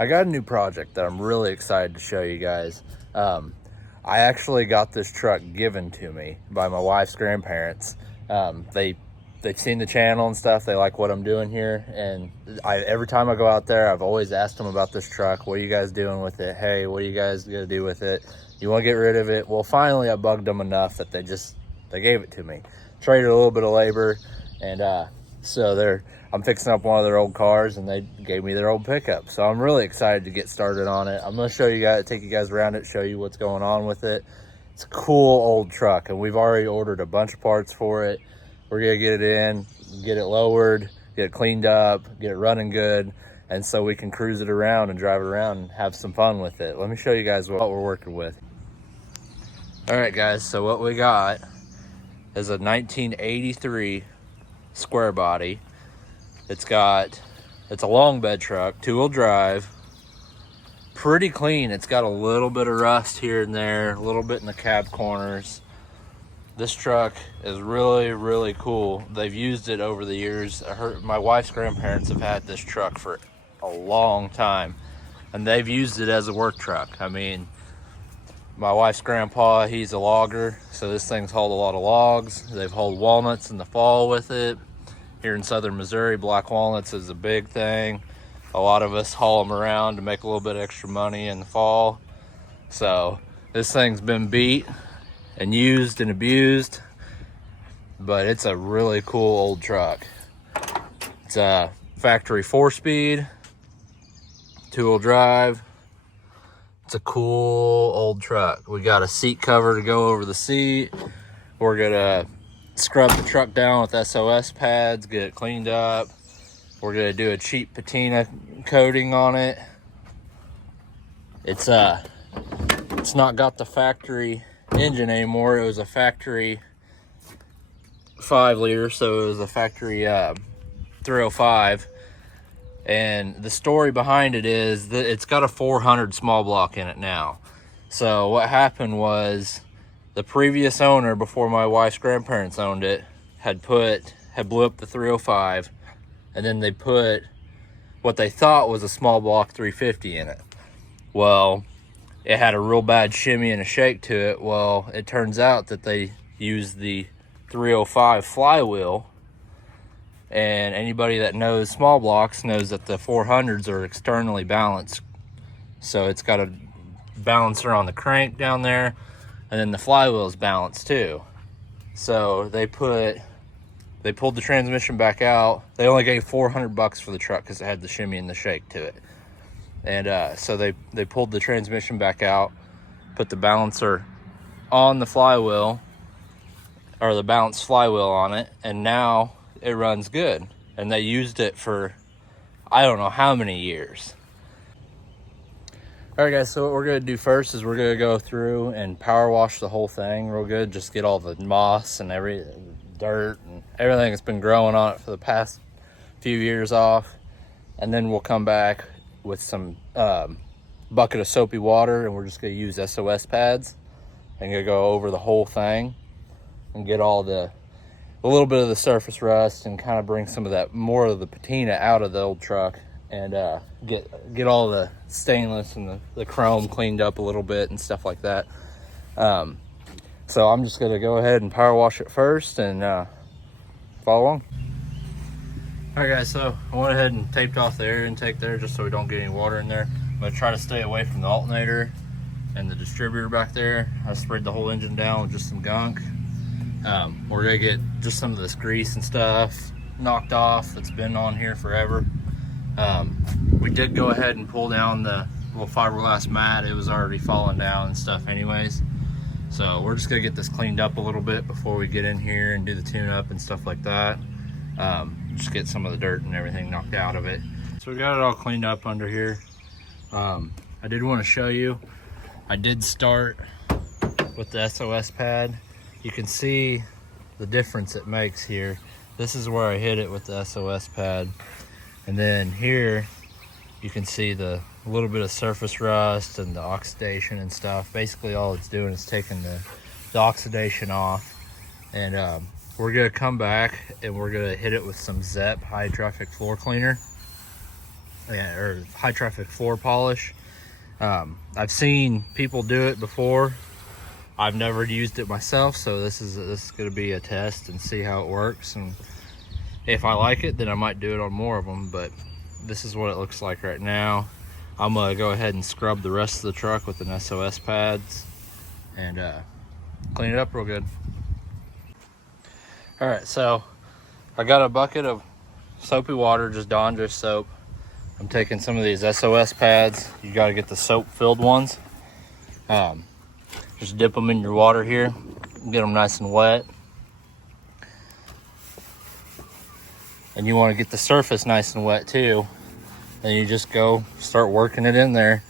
I got a new project that I'm really excited to show you guys. I actually got this truck given to me by my wife's grandparents. They've seen the channel and stuff. They like what I'm doing here, and every time I go out there, I've always asked them about this truck. What are you guys doing with it? Hey, what are you guys gonna do with it? You want to get rid of it? Well, finally I bugged them enough that they gave it to me. Traded a little bit of labor, and so I'm fixing up one of their old cars, and they gave me their old pickup. So I'm really excited to get started on it. I'm gonna show you guys, take you guys around it, show you what's going on with it. It's a cool old truck, and we've already ordered a bunch of parts for it. We're gonna get it in, get it lowered, get it cleaned up, get it running good, and so we can cruise it around and drive it around and have some fun with it. Let me show you guys what we're working with. All right, guys, so what we got is a 1983 square body. It's a long bed truck, 2-wheel drive, pretty clean. It's got a little bit of rust here and there, a little bit in the cab corners. This truck is really, really cool. They've used it over the years. My wife's grandparents have had this truck for a long time, and they've used it as a work truck. I mean, my wife's grandpa, he's a logger, so this thing's hauled a lot of logs. They've hauled walnuts in the fall with it. Here in southern Missouri, black walnuts is a big thing. A lot of us haul them around to make a little bit extra money in the fall. So this thing's been beat and used and abused, but it's a really cool old truck. It's a factory 4-speed, 2-wheel drive. It's a cool old truck. We got a seat cover to go over the seat. We're gonna scrub the truck down with SOS pads, get it cleaned up. We're gonna do a cheap patina coating on it. It's not got the factory engine anymore. It was a factory 5-liter, so it was a factory 305. And the story behind it is that it's got a 400 small block in it now. So what happened was, the previous owner, before my wife's grandparents owned it, had blew up the 305, and then they put what they thought was a small block 350 in it. Well, it had a real bad shimmy and a shake to it. Well, it turns out that they used the 305 flywheel, and anybody that knows small blocks knows that the 400s are externally balanced. So it's got a balancer on the crank down there, and then the flywheel is balanced too. So they pulled the transmission back out. They only gave $400 for the truck because it had the shimmy and the shake to it. And so they pulled the transmission back out, put the balancer on the flywheel, or the balanced flywheel on it, and now it runs good. And they used it for I don't know how many years. All right, guys, so what we're gonna do first is we're gonna go through and power wash the whole thing real good, just get all the moss and every dirt and everything that's been growing on it for the past few years off. And then we'll come back with some bucket of soapy water, and we're just gonna use SOS pads and gonna go over the whole thing and get a little bit of the surface rust and kind of bring some of that, more of the patina out of the old truck, and get all the stainless and the chrome cleaned up a little bit and stuff like that. So I'm just gonna go ahead and power wash it first and follow along. All right, guys, so I went ahead and taped off the air intake there just so we don't get any water in there. I'm gonna try to stay away from the alternator and the distributor back there. I sprayed the whole engine down with just some gunk. We're gonna get just some of this grease and stuff knocked off that's been on here forever. We did go ahead and pull down the little fiberglass mat. It was already falling down and stuff anyways. So we're just gonna get this cleaned up a little bit before we get in here and do the tune-up and stuff like that. Just get some of the dirt and everything knocked out of it. So we got it all cleaned up under here. I did want to show you, I did start with the SOS pad. You can see the difference it makes here. This is where I hit it with the SOS pad. And then here, you can see the little bit of surface rust and the oxidation and stuff. Basically all it's doing is taking the oxidation off. And we're gonna come back and we're gonna hit it with some ZEP high traffic floor cleaner. yeah, or high traffic floor polish. I've seen people do it before. I've never used it myself, so this is going to be a test and see how it works. And if I like it, then I might do it on more of them. But this is what it looks like right now. I'm gonna go ahead and scrub the rest of the truck with an SOS pads and clean it up real good. All right, so I got a bucket of soapy water, just Dawn dish soap. I'm taking some of these SOS pads. You got to get the soap filled ones. Just dip them in your water here, get them nice and wet. And you want to get the surface nice and wet too. And you just go start working it in there.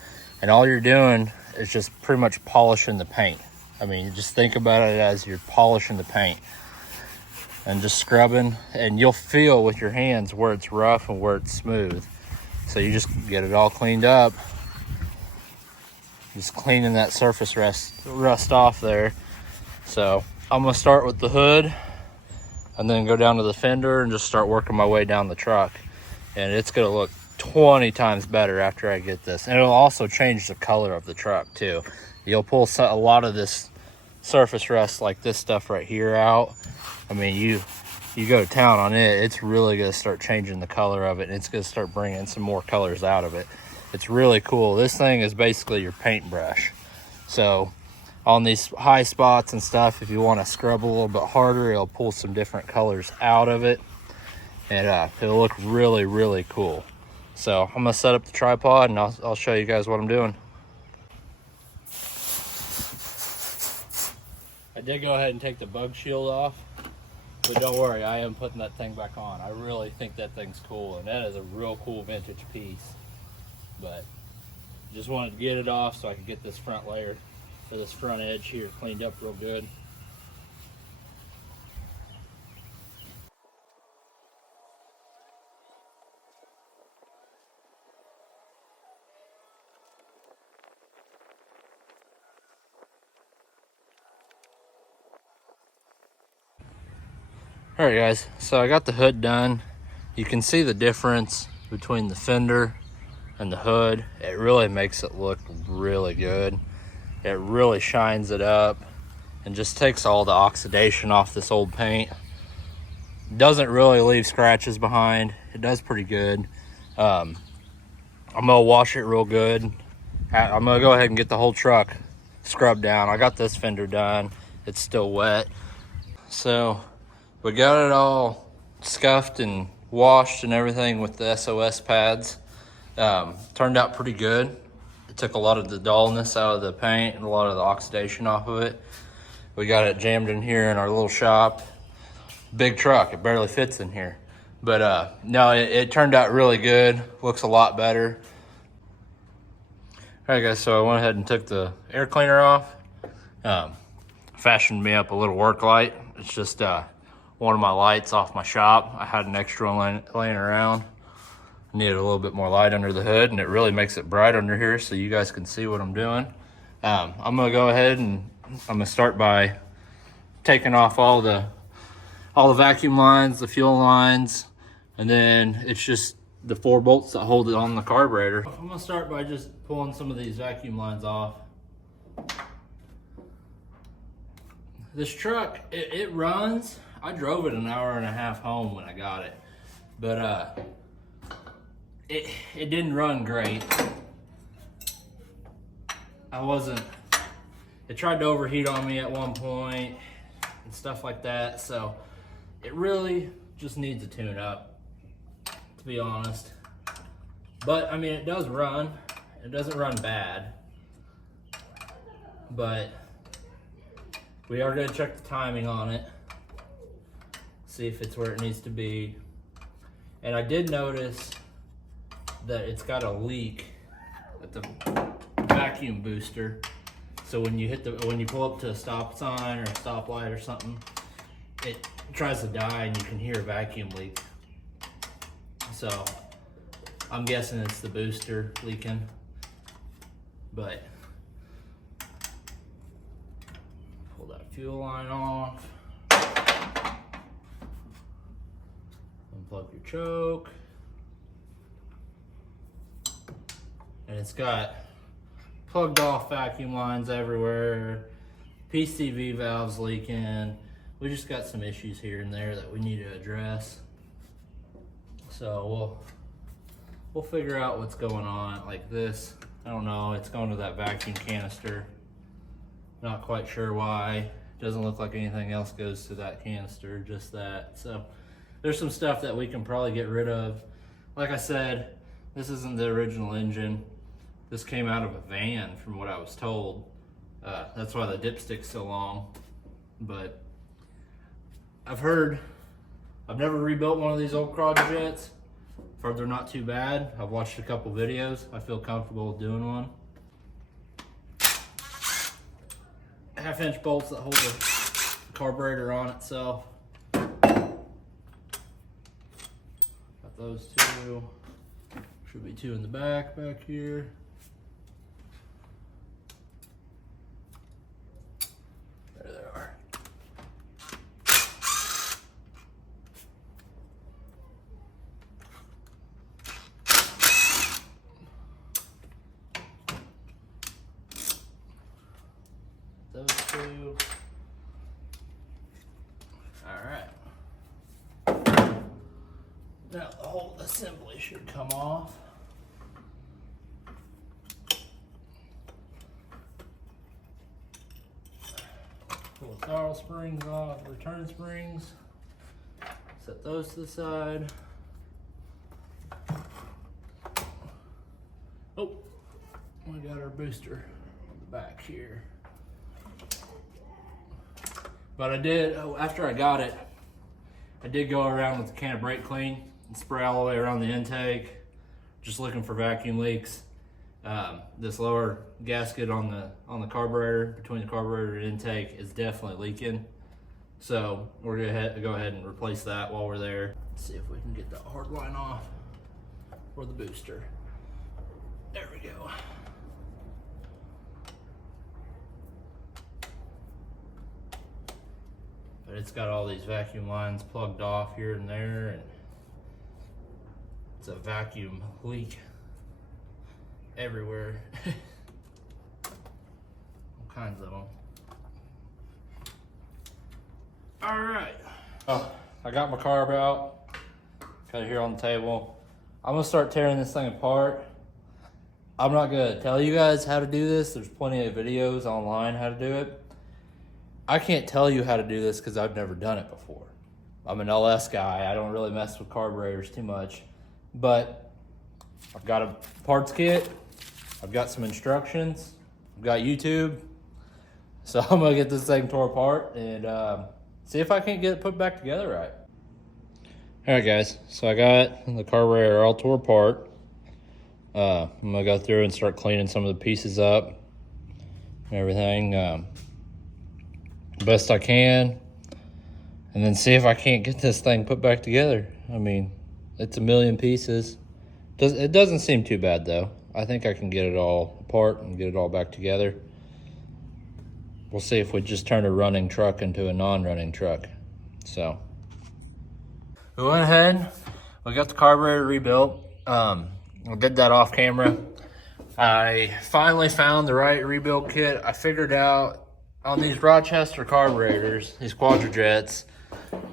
And all you're doing is just pretty much polishing the paint. I mean, just think about it as you're polishing the paint and just scrubbing, and you'll feel with your hands where it's rough and where it's smooth. So you just get it all cleaned up. Just cleaning that surface rust off there. So I'm gonna start with the hood and then go down to the fender and just start working my way down the truck. And it's gonna look 20 times better after I get this. And it'll also change the color of the truck too. You'll pull a lot of this surface rust, like this stuff right here, out. I mean, you go to town on it, it's really gonna start changing the color of it, and it's gonna start bringing some more colors out of it. It's really cool. This thing is basically your paintbrush. So on these high spots and stuff, if you want to scrub a little bit harder, it'll pull some different colors out of it, and it'll look really, really cool. So I'm gonna set up the tripod and I'll show you guys what I'm doing. I did go ahead and take the bug shield off, but don't worry, I am putting that thing back on. I really think that thing's cool, and that is a real cool vintage piece. But just wanted to get it off so I could get this front layer, or this front edge here, cleaned up real good. All right, guys, so I got the hood done. You can see the difference between the fender and the hood. It really makes it look really good. It really shines it up and just takes all the oxidation off this old paint. Doesn't really leave scratches behind. It does pretty good. I'm gonna wash it real good. I'm gonna go ahead and get the whole truck scrubbed down. I got this fender done. It's still wet. So we got it all scuffed and washed and everything with the SOS pads. Turned out pretty good. It took a lot of the dullness out of the paint and a lot of the oxidation off of it. We got it jammed in here in our little shop. Big truck, it barely fits in here. But no, it turned out really good. Looks a lot better. All right, guys, so I went ahead and took the air cleaner off. Fashioned me up a little work light. It's just one of my lights off my shop. I had an extra one laying around. Needed a little bit more light under the hood, and it really makes it bright under here so you guys can see what I'm doing. I'm gonna go ahead and I'm gonna start by taking off all the vacuum lines, the fuel lines, and then it's just the 4 bolts that hold it on the carburetor. I'm gonna start by just pulling some of these vacuum lines off. This truck, it runs. I drove it an hour and a half home when I got it, but it didn't run great. It tried to overheat on me at one point and stuff like that, so it really just needs a tune up, to be honest. But I mean, it does run. It doesn't run bad, but we are gonna check the timing on it, see if it's where it needs to be. And I did notice that it's got a leak at the vacuum booster. So when you pull up to a stop sign or a stoplight or something, it tries to die and you can hear a vacuum leak. So I'm guessing it's the booster leaking, but pull that fuel line off, unplug your choke. And it's got plugged off vacuum lines everywhere, PCV valves leaking. We just got some issues here and there that we need to address. So we'll figure out what's going on. Like this, I don't know, it's going to that vacuum canister. Not quite sure why. Doesn't look like anything else goes to that canister, just that. So there's some stuff that we can probably get rid of. Like I said, this isn't the original engine. This came out of a van from what I was told. That's why the dipstick's so long. But I've never rebuilt one of these old Quadrajets. I've heard they're not too bad. I've watched a couple videos. I feel comfortable doing one. 1/2-inch bolts that hold the carburetor on itself. Got those two. Should be two in the back here. There they are. Those two. All right. Now the whole assembly should come off. Pull the throttle springs off, return springs. Set those to the side. Oh, we got our booster on the back here. But after I got it, I did go around with a can of brake clean and spray all the way around the intake, just looking for vacuum leaks. This lower gasket on the carburetor, between the carburetor and intake, is definitely leaking. So we're gonna go ahead and replace that while we're there. Let's see if we can get that hard line off for the booster. There we go. But it's got all these vacuum lines plugged off here and there, and it's a vacuum leak everywhere. All kinds of them. All right. Oh, I got my carb out. Got it here on the table. I'm gonna start tearing this thing apart. I'm not gonna tell you guys how to do this. There's plenty of videos online how to do it. I can't tell you how to do this because I've never done it before. I'm an LS guy. I don't really mess with carburetors too much. But I've got a parts kit. I've got some instructions. I've got YouTube. So I'm gonna get this thing tore apart and see if I can't get it put back together right. All right, guys. So I got the carburetor all tore apart. I'm gonna go through and start cleaning some of the pieces up and everything. Best I can, and then see if I can't get this thing put back together. I mean, it's a million pieces. It doesn't seem too bad though. I think I can get it all apart and get it all back together. We'll see if we just turn a running truck into a non-running truck. So we went ahead, we got the carburetor rebuilt. We did that off camera. I finally found the right rebuild kit. I figured out on these Rochester carburetors, these Quadrajets,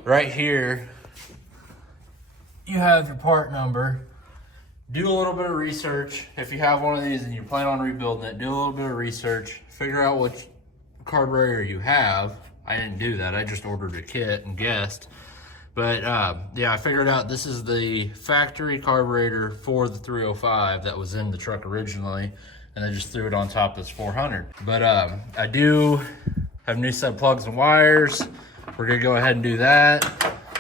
right here, you have your part number. Do a little bit of research. If you have one of these and you plan on rebuilding it, do a little bit of research. Figure out which carburetor you have. I didn't do that. I just ordered a kit and guessed. But yeah, I figured out this is the factory carburetor for the 305 that was in the truck originally. And I just threw it on top of this 400. But I do have new set plugs and wires. We're gonna go ahead and do that.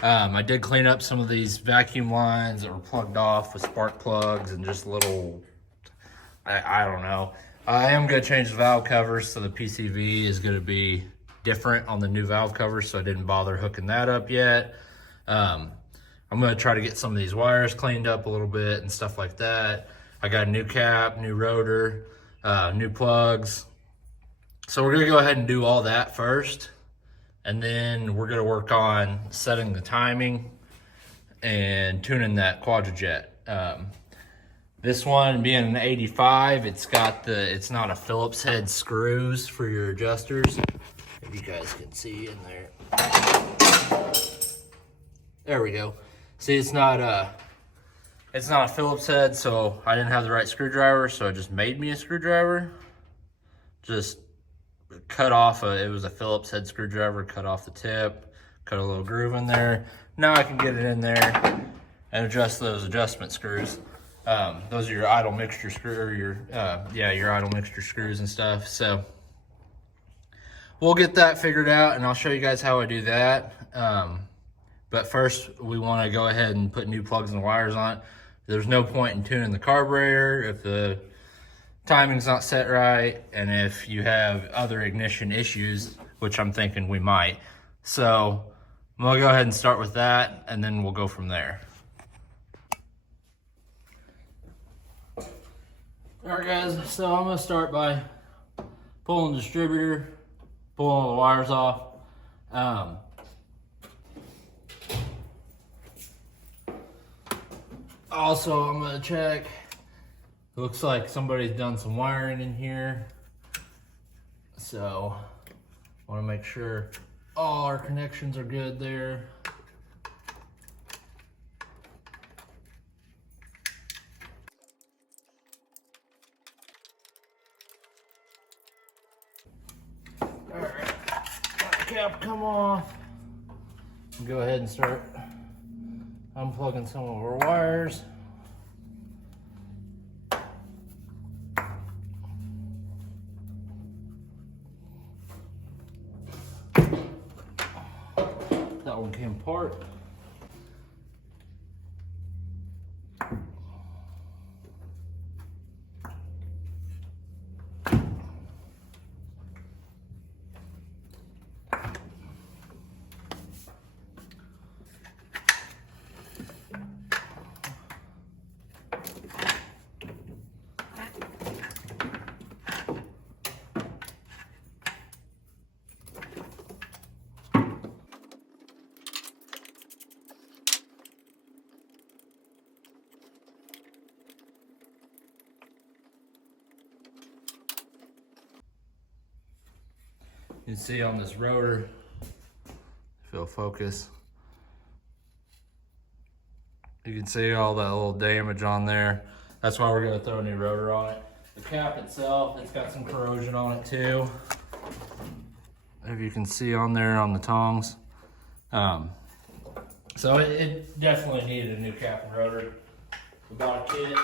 I did clean up some of these vacuum lines that were plugged off with spark plugs and just little, I don't know. I am gonna change the valve covers, so the PCV is gonna be different on the new valve covers, so I didn't bother hooking that up yet. I'm gonna try to get some of these wires cleaned up a little bit and stuff like that. I got a new cap, new rotor, new plugs. So we're gonna go ahead and do all that first. And then we're gonna work on setting the timing and tuning that Quadrajet. This one being an 85, it's not a Phillips head screws for your adjusters. If you guys can see in there. There we go. See, it's not a Phillips head, so I didn't have the right screwdriver, so it just made me a screwdriver. Just cut off it was a Phillips head screwdriver, cut off the tip, cut a little groove in there. Now I can get it in there and adjust those adjustment screws. Those are your idle mixture screw, or your idle mixture screws and stuff. So we'll get that figured out, and I'll show you guys how I do that. But first, we want to go ahead and put new plugs and wires on it. There's no point in tuning the carburetor if the timing's not set right, and if you have other ignition issues, which I'm thinking we might. So I'm gonna go ahead and start with that, and then we'll go from there. All right, guys, so I'm gonna start by pulling the distributor, pulling all the wires off. Also, I'm gonna check. It looks like somebody's done some wiring in here. So, I wanna make sure all our connections are good there. All right, let the cap come off. Go ahead and start unplugging some of our wires. That one came apart. You can see on this rotor, if it'll focus, you can see all that little damage on there. That's why we're gonna throw a new rotor on it. The cap itself, it's got some corrosion on it too. If you can see on there on the tongs. So it definitely needed a new cap and rotor. We bought a kit.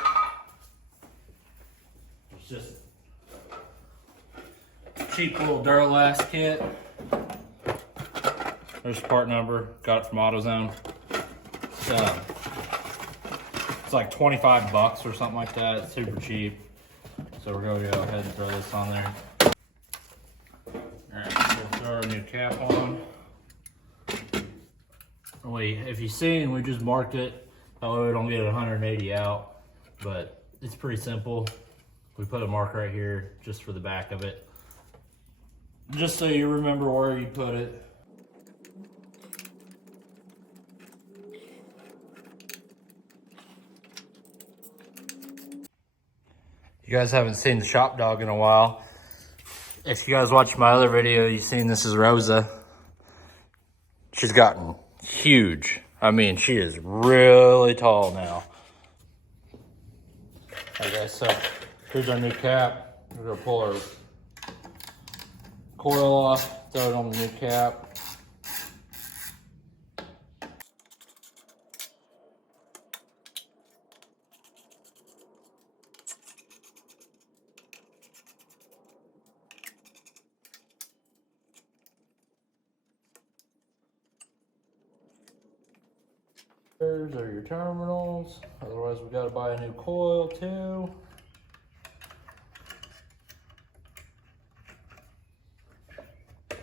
It's just cheap little Duralast kit. There's the part number. Got it from AutoZone. It's like 25 bucks or something like that. It's super cheap. So we're gonna go ahead and throw this on there. Alright, so we'll throw our new cap on. If you've seen, we just marked it. That way we don't get 180 out. But it's pretty simple. We put a mark right here just for the back of it. Just so you remember where you put it. You guys haven't seen the shop dog in a while. If you guys watched my other video, you've seen this is Rosa. She's gotten huge. I mean, she is really tall now. Okay, so here's our new cap. We're gonna pull our coil off, throw it on the new cap. Those are your terminals. Otherwise, we gotta buy a new coil too.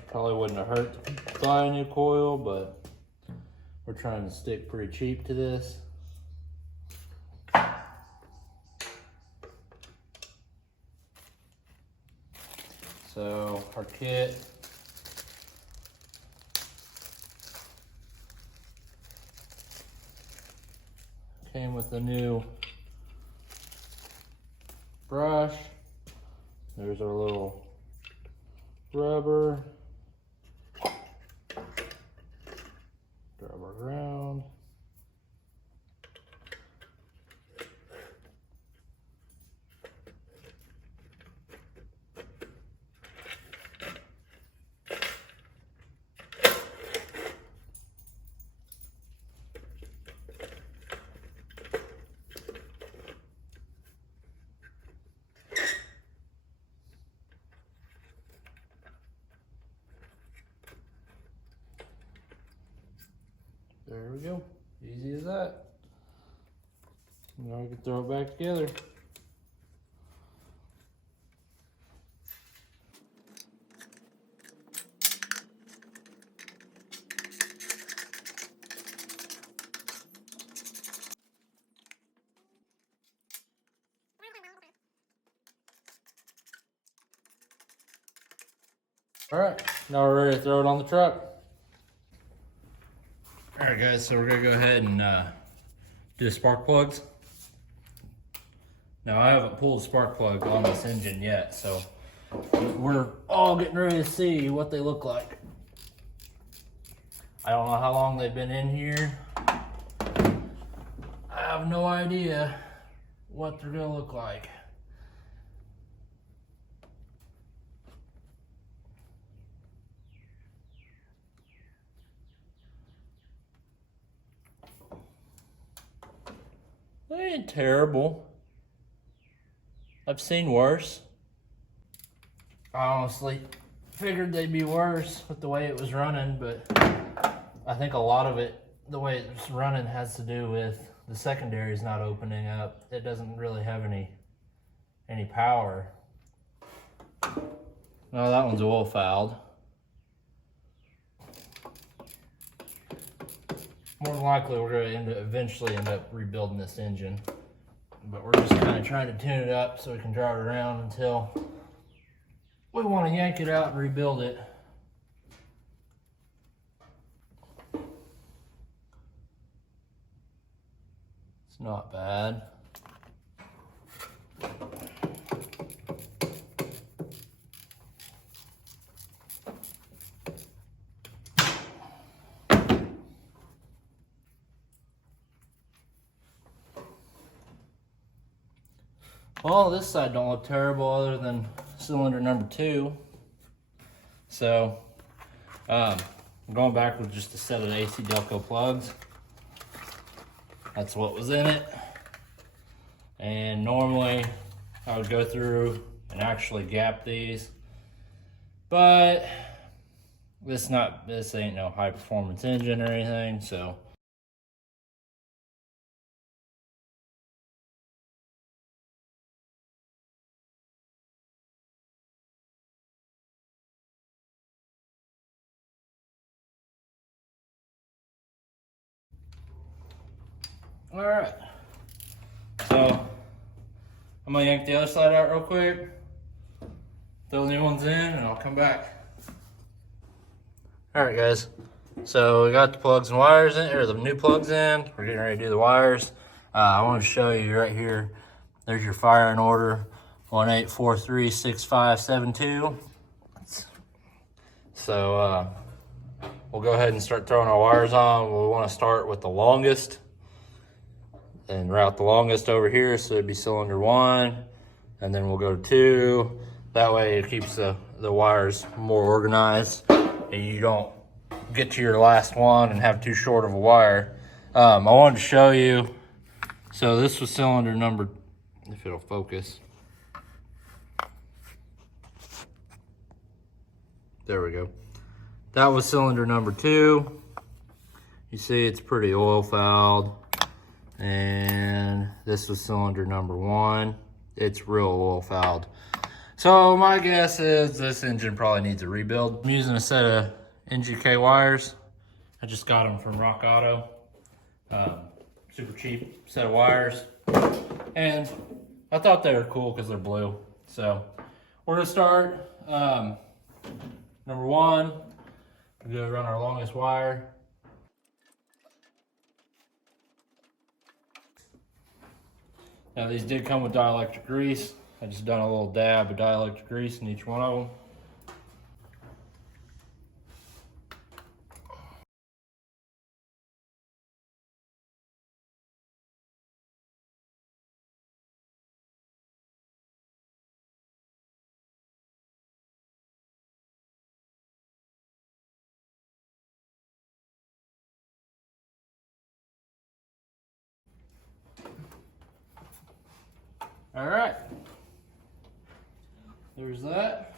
Probably wouldn't have hurt to buy a new coil, but we're trying to stick pretty cheap to this. So our kit. Came with a new brush. There's our little rubber. Rubber ground. There we go. Easy as that. Now we can throw it back together. All right, now we're ready to throw it on the truck. All right, guys, so we're gonna go ahead and do the spark plugs. Now, I haven't pulled a spark plug on this engine yet, so we're all getting ready to see what they look like. I don't know how long they've been in here. I have no idea what they're gonna look like. They ain't terrible. I've seen worse. I honestly figured they'd be worse with the way it was running, but I think a lot of it, the way it's running, has to do with the secondaries not opening up. It doesn't really have any power. No, that one's oil fouled. More than likely, we're going to eventually end up rebuilding this engine. But we're just kind of trying to tune it up so we can drive it around until we want to yank it out and rebuild it. It's not bad. Well, this side don't look terrible other than cylinder number 2. So, I'm going back with just a set of AC Delco plugs. That's what was in it. And normally I would go through and actually gap these, but this ain't no high performance engine or anything, so all right. So I'm gonna yank the other side out real quick, throw the new ones in, and I'll come back. All right, guys. So we got the plugs and wires in, or the new plugs in. We're getting ready to do the wires. I want to show you right here. There's your firing order, 18436572. So we'll go ahead and start throwing our wires on. We want to start with the longest and route the longest over here, so it'd be cylinder 1, and then we'll go to 2. That way it keeps the wires more organized and you don't get to your last one and have too short of a wire. I wanted to show you, so this was cylinder number, if it'll focus. There we go. That was cylinder number 2. You see it's pretty oil fouled. And this was cylinder number 1. It's real oil fouled. So my guess is this engine probably needs a rebuild. I'm using a set of NGK wires. I just got them from Rock Auto. Super cheap set of wires. And I thought they were cool because they're blue. So we're gonna start, number 1, we're gonna run our longest wire. Now these did come with dielectric grease, I just done a little dab of dielectric grease in each one of them. All right, there's that.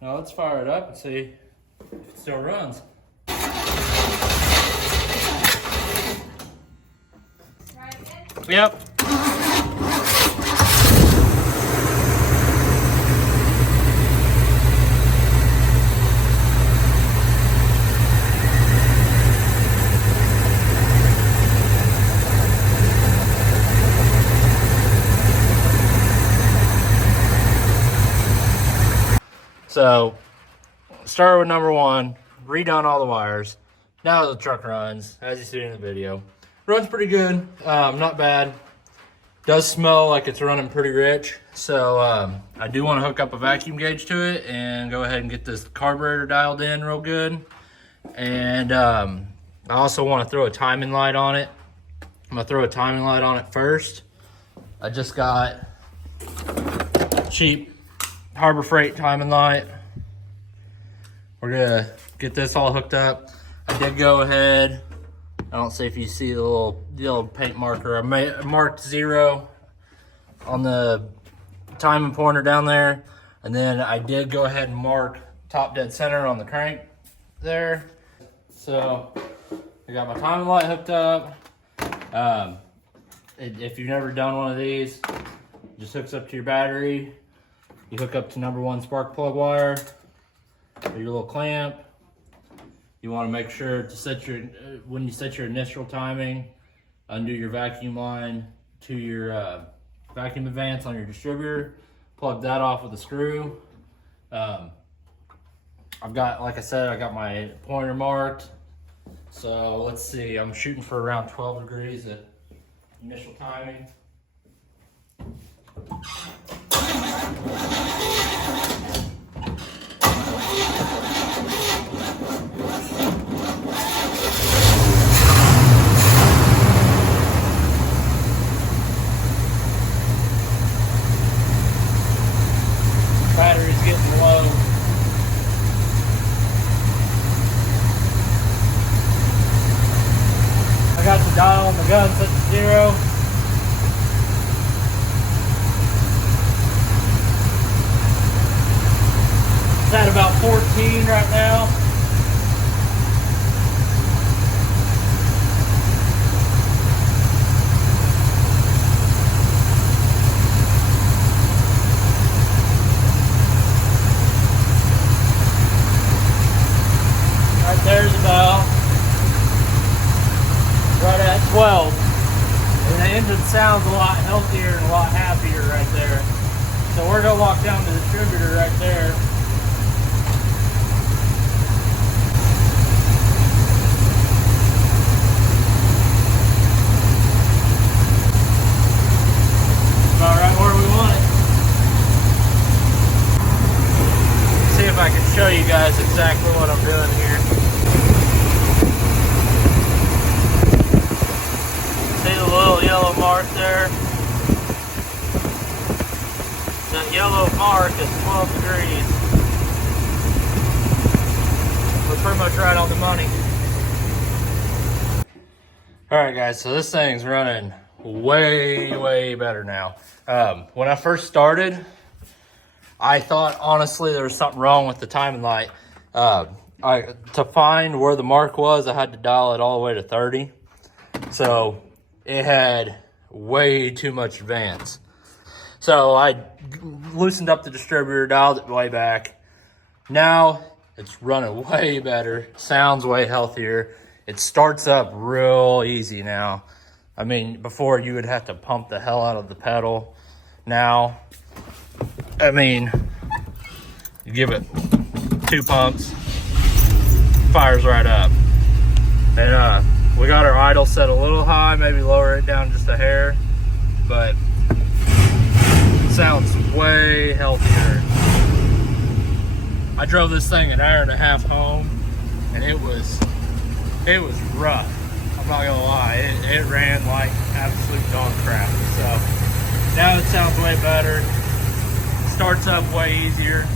Now let's fire it up and see if it still runs. Yep. So, started with number one, redone all the wires. Now the truck runs, as you see in the video. Runs pretty good, not bad. Does smell like it's running pretty rich. So I do want to hook up a vacuum gauge to it and go ahead and get this carburetor dialed in real good. And I also want to throw a timing light on it. I'm gonna throw a timing light on it first. I just got cheap Harbor Freight timing light. We're gonna get this all hooked up. I did go ahead, I don't see if you see the little paint marker. I marked 0 on the timing pointer down there. And then I did go ahead and mark top dead center on the crank there. So I got my timing light hooked up. If you've never done one of these, it just hooks up to your battery. You hook up to number 1 spark plug wire, or your little clamp. You want to make sure to set your, when you set your initial timing, undo your vacuum line to your vacuum advance on your distributor. Plug that off with a screw. I've got, like I said, I got my pointer marked. So let's see, I'm shooting for around 12 degrees at initial timing. Battery's getting low. I got the dial on the gun set to 0. It's at about 14 right now. Right there's about right at 12. And the engine sounds a lot healthier and a lot happier right there. So we're gonna walk down to the distributor right there. About right where we want it. See if I can show you guys exactly what I'm doing here. See the little yellow mark there? That yellow mark is 12 degrees. We're pretty much right on the money. Alright guys, so this thing's running way better now. When I first started, I thought honestly there was something wrong with the timing light. To find where the mark was, I had to dial it all the way to 30. So it had way too much advance. So I loosened up the distributor, dialed it way back. Now it's running way better, sounds way healthier. It starts up real easy now. I mean, before you would have to pump the hell out of the pedal. Now, I mean, you give it 2 pumps, fires right up. And we got our idle set a little high, maybe lower it down just a hair. but sounds way healthier. I drove this thing an hour and a half home, and it was rough. I'm not gonna lie, it ran like absolute dog crap. So now it sounds way better, starts up way easier.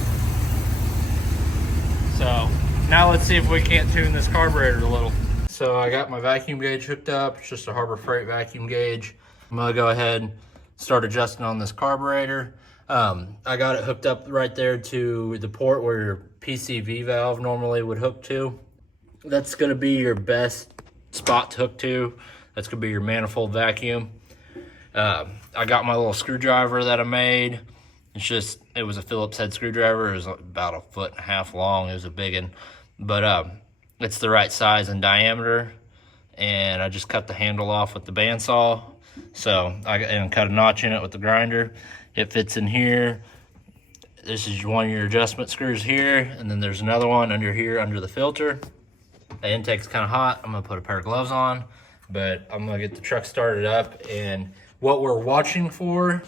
So now let's see if we can't tune this carburetor a little. So I got my vacuum gauge hooked up. It's just a Harbor Freight vacuum gauge. I'm gonna go ahead and start adjusting on this carburetor. I got it hooked up right there to the port where your PCV valve normally would hook to. That's gonna be your best spot to hook to. That's gonna be your manifold vacuum. I got my little screwdriver that I made. It was a Phillips head screwdriver. It was about 1.5 feet long. It was a big one, but it's the right size and diameter. And I just cut the handle off with the bandsaw. So and cut a notch in it with the grinder. It fits in here. This is one of your adjustment screws here, and then there's another one under here under the filter. The intake's kind of hot. I'm gonna put a pair of gloves on, but I'm gonna get the truck started up. And what we're watching for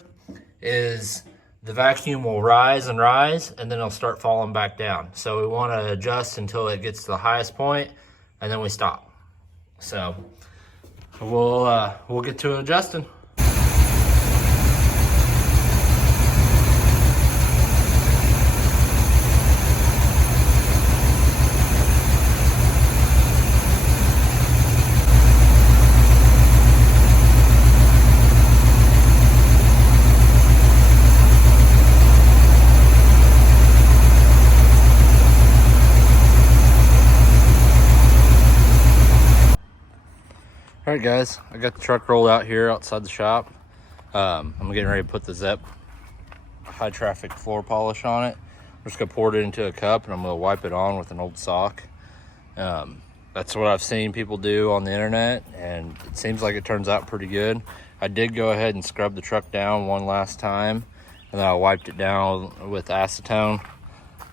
is the vacuum will rise, and then it'll start falling back down. So we want to adjust until it gets to the highest point, and then we stop. So we'll get to adjusting. All right, guys, I got the truck rolled out here outside the shop. I'm getting ready to put the Zep high traffic floor polish on it. I'm just gonna pour it into a cup, and I'm gonna wipe it on with an old sock. That's what I've seen people do on the internet, and it seems like it turns out pretty good. I did go ahead and scrub the truck down one last time, and then I wiped it down with acetone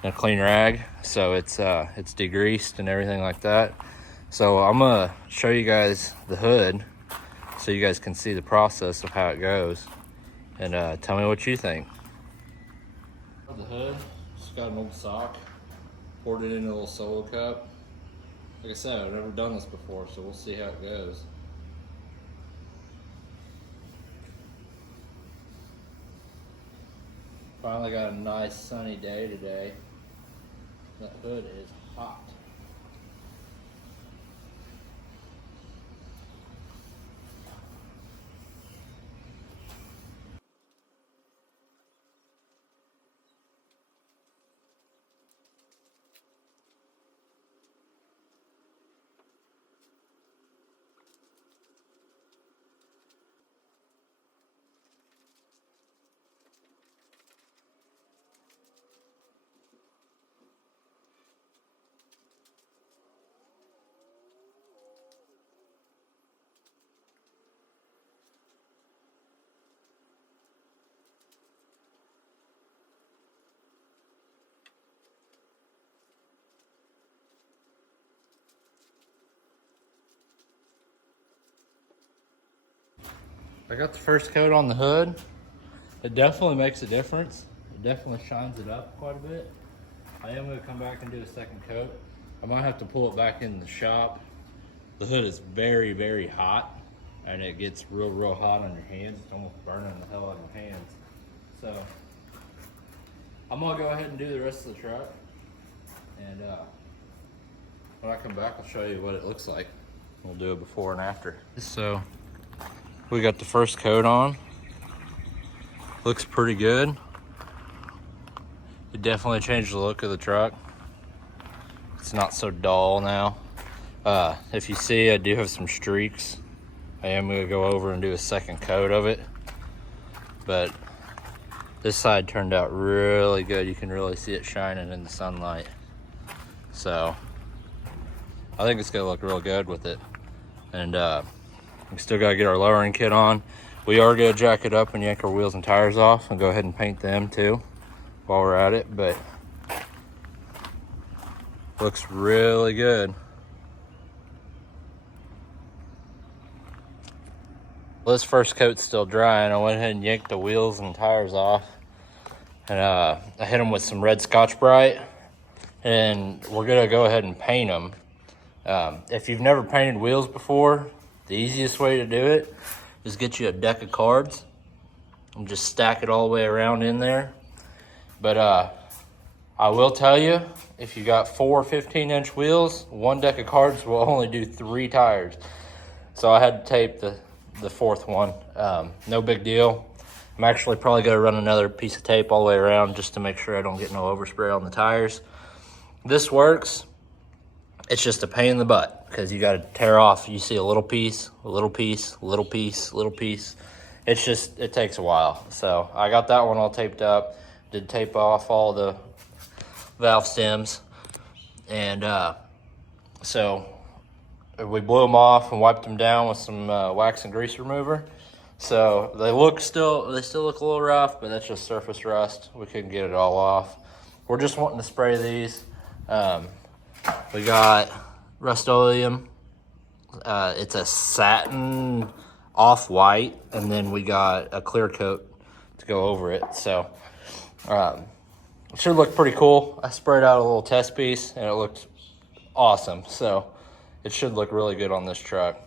and a clean rag, so it's degreased and everything like that. So I'm gonna show you guys the hood so you guys can see the process of how it goes, and tell me what you think. The hood, just got an old sock, poured it in a little solo cup. Like I said, I've never done this before, so we'll see how it goes. Finally got a nice sunny day today. That hood is hot. I got the first coat on the hood. It definitely makes a difference. It definitely shines it up quite a bit. I am gonna come back and do a second coat. I might have to pull it back in the shop. The hood is very, very hot, and it gets real, real hot on your hands. It's almost burning the hell out of your hands. So I'm gonna go ahead and do the rest of the truck. And when I come back, I'll show you what it looks like. We'll do it before and after. So we got the first coat on. Looks pretty good. It definitely changed the look of the truck. It's not so dull now. If you see, I do have some streaks. I am gonna go over and do a second coat of it. But this side turned out really good. You can really see it shining in the sunlight. So I think it's gonna look real good with it. And we still gotta get our lowering kit on. We are gonna jack it up and yank our wheels and tires off and go ahead and paint them too while we're at it, but looks really good. This first coat's still dry, and I went ahead and yanked the wheels and tires off. And I hit them with some red Scotch-Brite, and we're gonna go ahead and paint them. If you've never painted wheels before, the easiest way to do it is get you a deck of cards and just stack it all the way around in there. But I will tell you, if you got 4 15-inch wheels, one deck of cards will only do 3 tires. So I had to tape the fourth one. No big deal. I'm actually probably gonna run another piece of tape all the way around just to make sure I don't get no overspray on the tires. This works. It's just a pain in the butt because you got to tear off. You see a little piece, a little piece, a little piece, a little piece. It takes a while. So I got that one all taped up. Did tape off all the valve stems. And so we blew them off and wiped them down with some wax and grease remover. So they still look a little rough, but that's just surface rust. We couldn't get it all off. We're just wanting to spray these. We got Rust-Oleum. It's a satin off-white, and then we got a clear coat to go over it. So it should look pretty cool. I sprayed out a little test piece, and it looked awesome. So it should look really good on this truck.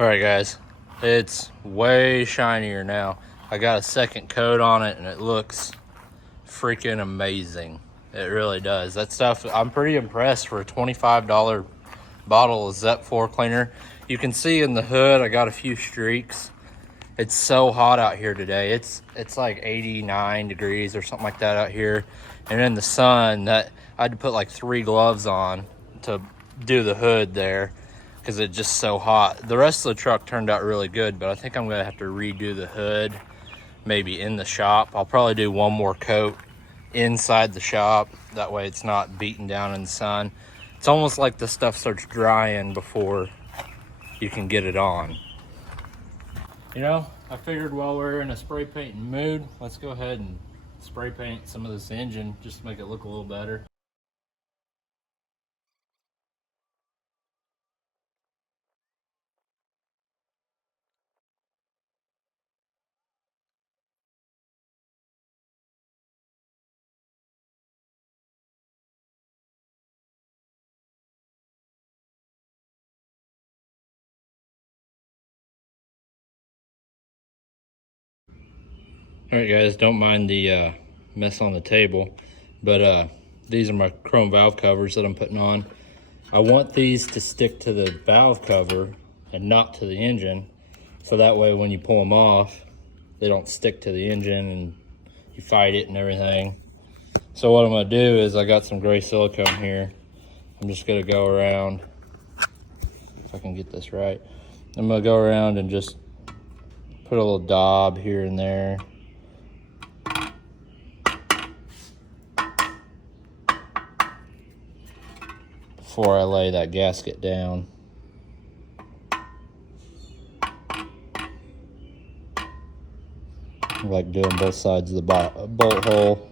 All right, guys, it's way shinier now. I got a second coat on it, and it looks freaking amazing. It really does. That stuff, I'm pretty impressed for a $25 bottle of Zep floor cleaner. You can see in the hood, I got a few streaks. It's so hot out here today. It's like 89 degrees or something like that out here. And in the sun, I had to put like 3 gloves on to do the hood there because it's just so hot. The rest of the truck turned out really good, but I think I'm gonna have to redo the hood, maybe in the shop. I'll probably do one more coat inside the shop. That way it's not beaten down in the sun. It's almost like the stuff starts drying before you can get it on. You know, I figured while we're in a spray painting mood, let's go ahead and spray paint some of this engine just to make it look a little better. All right, guys, don't mind the mess on the table, but these are my chrome valve covers that I'm putting on. I want these to stick to the valve cover and not to the engine, so that way when you pull them off, they don't stick to the engine and you fight it and everything. So what I'm gonna do is I got some gray silicone here. I'm just gonna go around, if I can get this right. I'm gonna go around and just put a little daub here and there. Before I lay that gasket down. I like doing both sides of the bolt hole.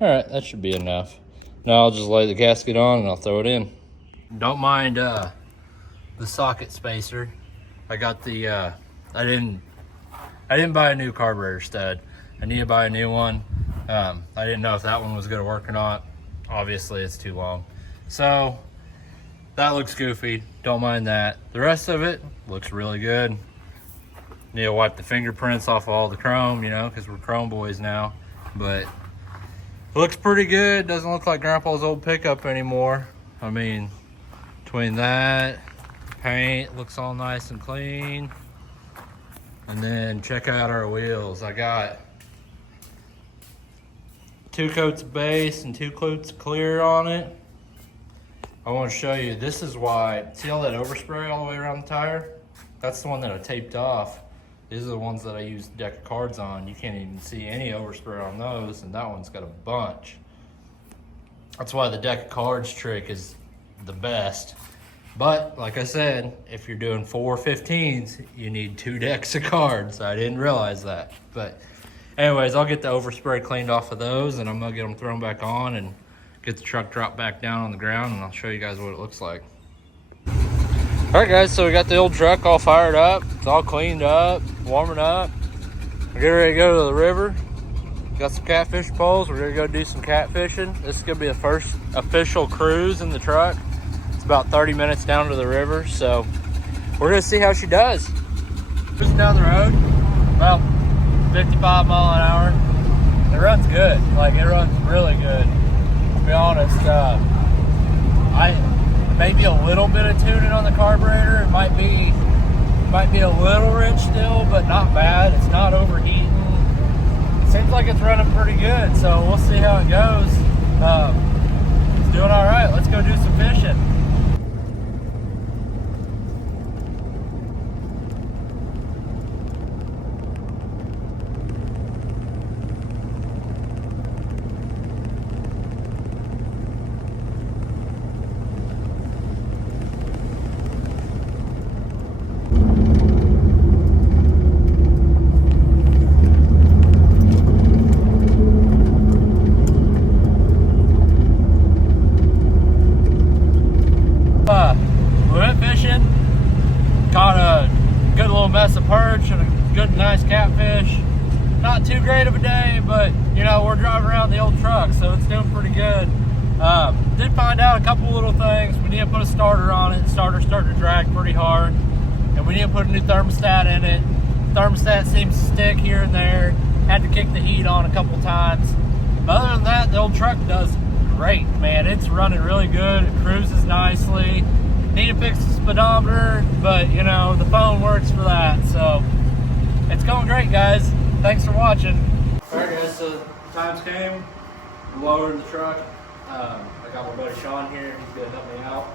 All right, that should be enough. Now I'll just lay the gasket on and I'll throw it in. Don't mind the socket spacer. I got the I didn't buy a new carburetor stud. I need to buy a new one. I didn't know if that one was gonna work or not. Obviously it's too long. So that looks goofy, don't mind that. The rest of it looks really good. Need to wipe the fingerprints off all the chrome, you know, because we're chrome boys now. But it looks pretty good. Doesn't look like Grandpa's old pickup anymore. I mean, between that, paint looks all nice and clean. And then check out our wheels. I got 2 coats of base and 2 coats of clear on it. I want to show you, this is why, see all that overspray all the way around the tire? That's the one that I taped off. These are the ones that I used a deck of cards on. You can't even see any overspray on those, and that one's got a bunch. That's why the deck of cards trick is the best. But like I said, if you're doing 4 15s, you need 2 decks of cards. I didn't realize that. But anyways, I'll get the overspray cleaned off of those, and I'm gonna get them thrown back on and get the truck dropped back down on the ground, and I'll show you guys what it looks like. All right, guys, so we got the old truck all fired up. It's all cleaned up, warming up. We're getting ready to go to the river. Got some catfish poles. We're gonna go do some catfishing. This is gonna be the first official cruise in the truck. It's about 30 minutes down to the river, so we're gonna see how she does. Cruising down the road, about 55 mile an hour. It runs good, like it runs really good. To be honest, maybe a little bit of tuning on the carburetor. It might be a little rich still, but not bad. It's not overheating. It seems like it's running pretty good, so we'll see how it goes. It's doing all right. Let's go do some fishing. We went fishing, caught a good little mess of perch and a good nice catfish. Not too great of a day, but you know, we're driving around the old truck, so it's doing pretty good. Did find out a couple little things. We need to put a starter on it. The starter's starting to drag pretty hard, and we need to put a new thermostat in it. Thermostat seems to stick here and there. Had to kick the heat on a couple times. But other than that, the old truck does great, man. It's running really good. It cruises nicely. Need to fix the speedometer, but you know, the phone works for that. So it's going great, guys. Thanks for watching. All right, guys, so times came. I'm lowering the truck. I got my buddy Sean here. He's gonna help me out.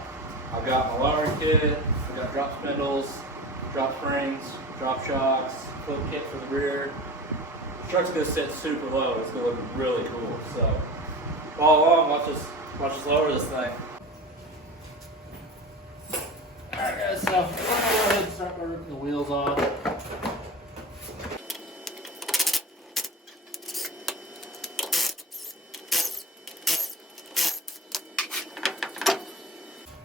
I've got my lowering kit. I've got drop spindles, drop springs, drop shocks, clip kit for the rear. The truck's gonna sit super low. It's gonna look really cool. So follow along, watch us lower this thing. Alright guys, so I'm gonna go ahead and start by ripping the wheels off.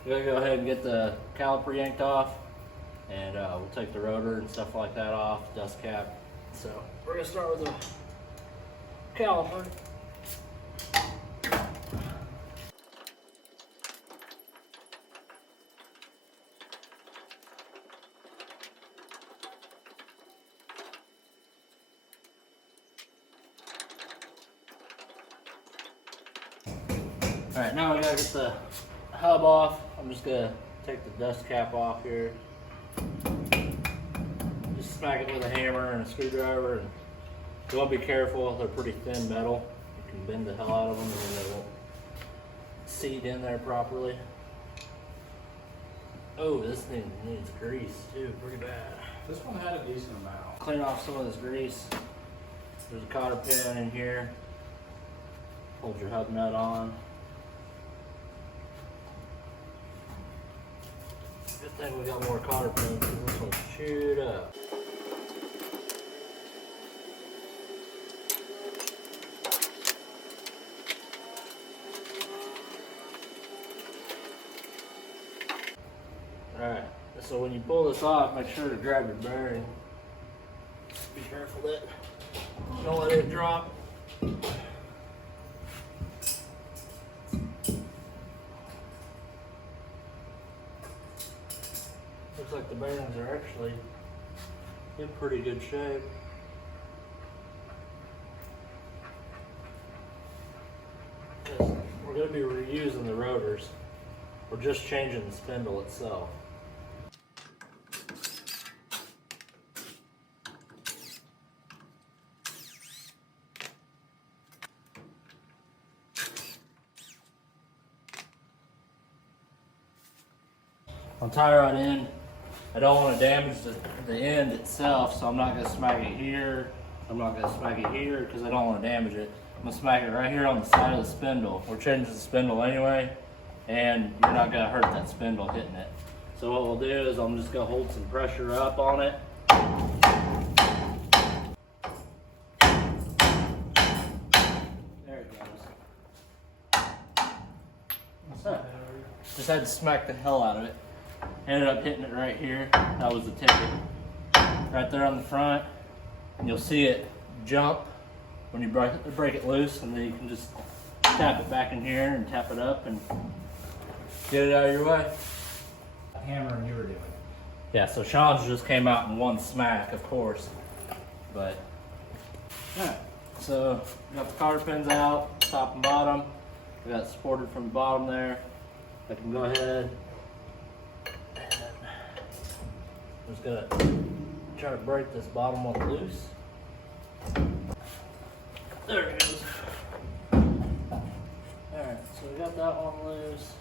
We're gonna go ahead and get the caliper yanked off, and we'll take the rotor and stuff like that off, dust cap. So we're gonna start with the caliper. All right, now we gotta get the hub off. I'm just gonna take the dust cap off here. Just smack it with a hammer and a screwdriver, and you want to be careful. They're pretty thin metal. You can bend the hell out of them, and then they won't seat in there properly. Oh, this thing needs grease too, pretty bad. This one had a decent amount. Clean off some of this grease. There's a cotter pin in here. Hold your hub nut on. Good thing we got more cotter pins because this one's chewed up. Alright, so when you pull this off, make sure to grab your bearing. Be careful that don't let it drop. Looks like the bearings are actually in pretty good shape. Because we're going to be reusing the rotors. We're just changing the spindle itself. on tie rod end. I don't want to damage the end itself, so I'm not going to smack it here. I'm not going to smack it here because I don't want to damage it. I'm going to smack it right here on the side of the spindle. We're changing the spindle anyway, and you're not going to hurt that spindle hitting it. So what we'll do is I'm just going to hold some pressure up on it. There it goes. So, just had to smack the hell out of it. Ended up hitting it right here. That was the ticket. Right there on the front. And you'll see it jump when you break it loose, and then you can just tap it back in here and tap it up and get it out of your way. Hammering you were doing. Yeah, so Sean's just came out in one smack, of course. But, alright. So, got the cotter pins out, top and bottom. We got it supported from the bottom there. I can go ahead. I'm just gonna try to break this bottom one loose. There it goes. Alright, so we got that one loose.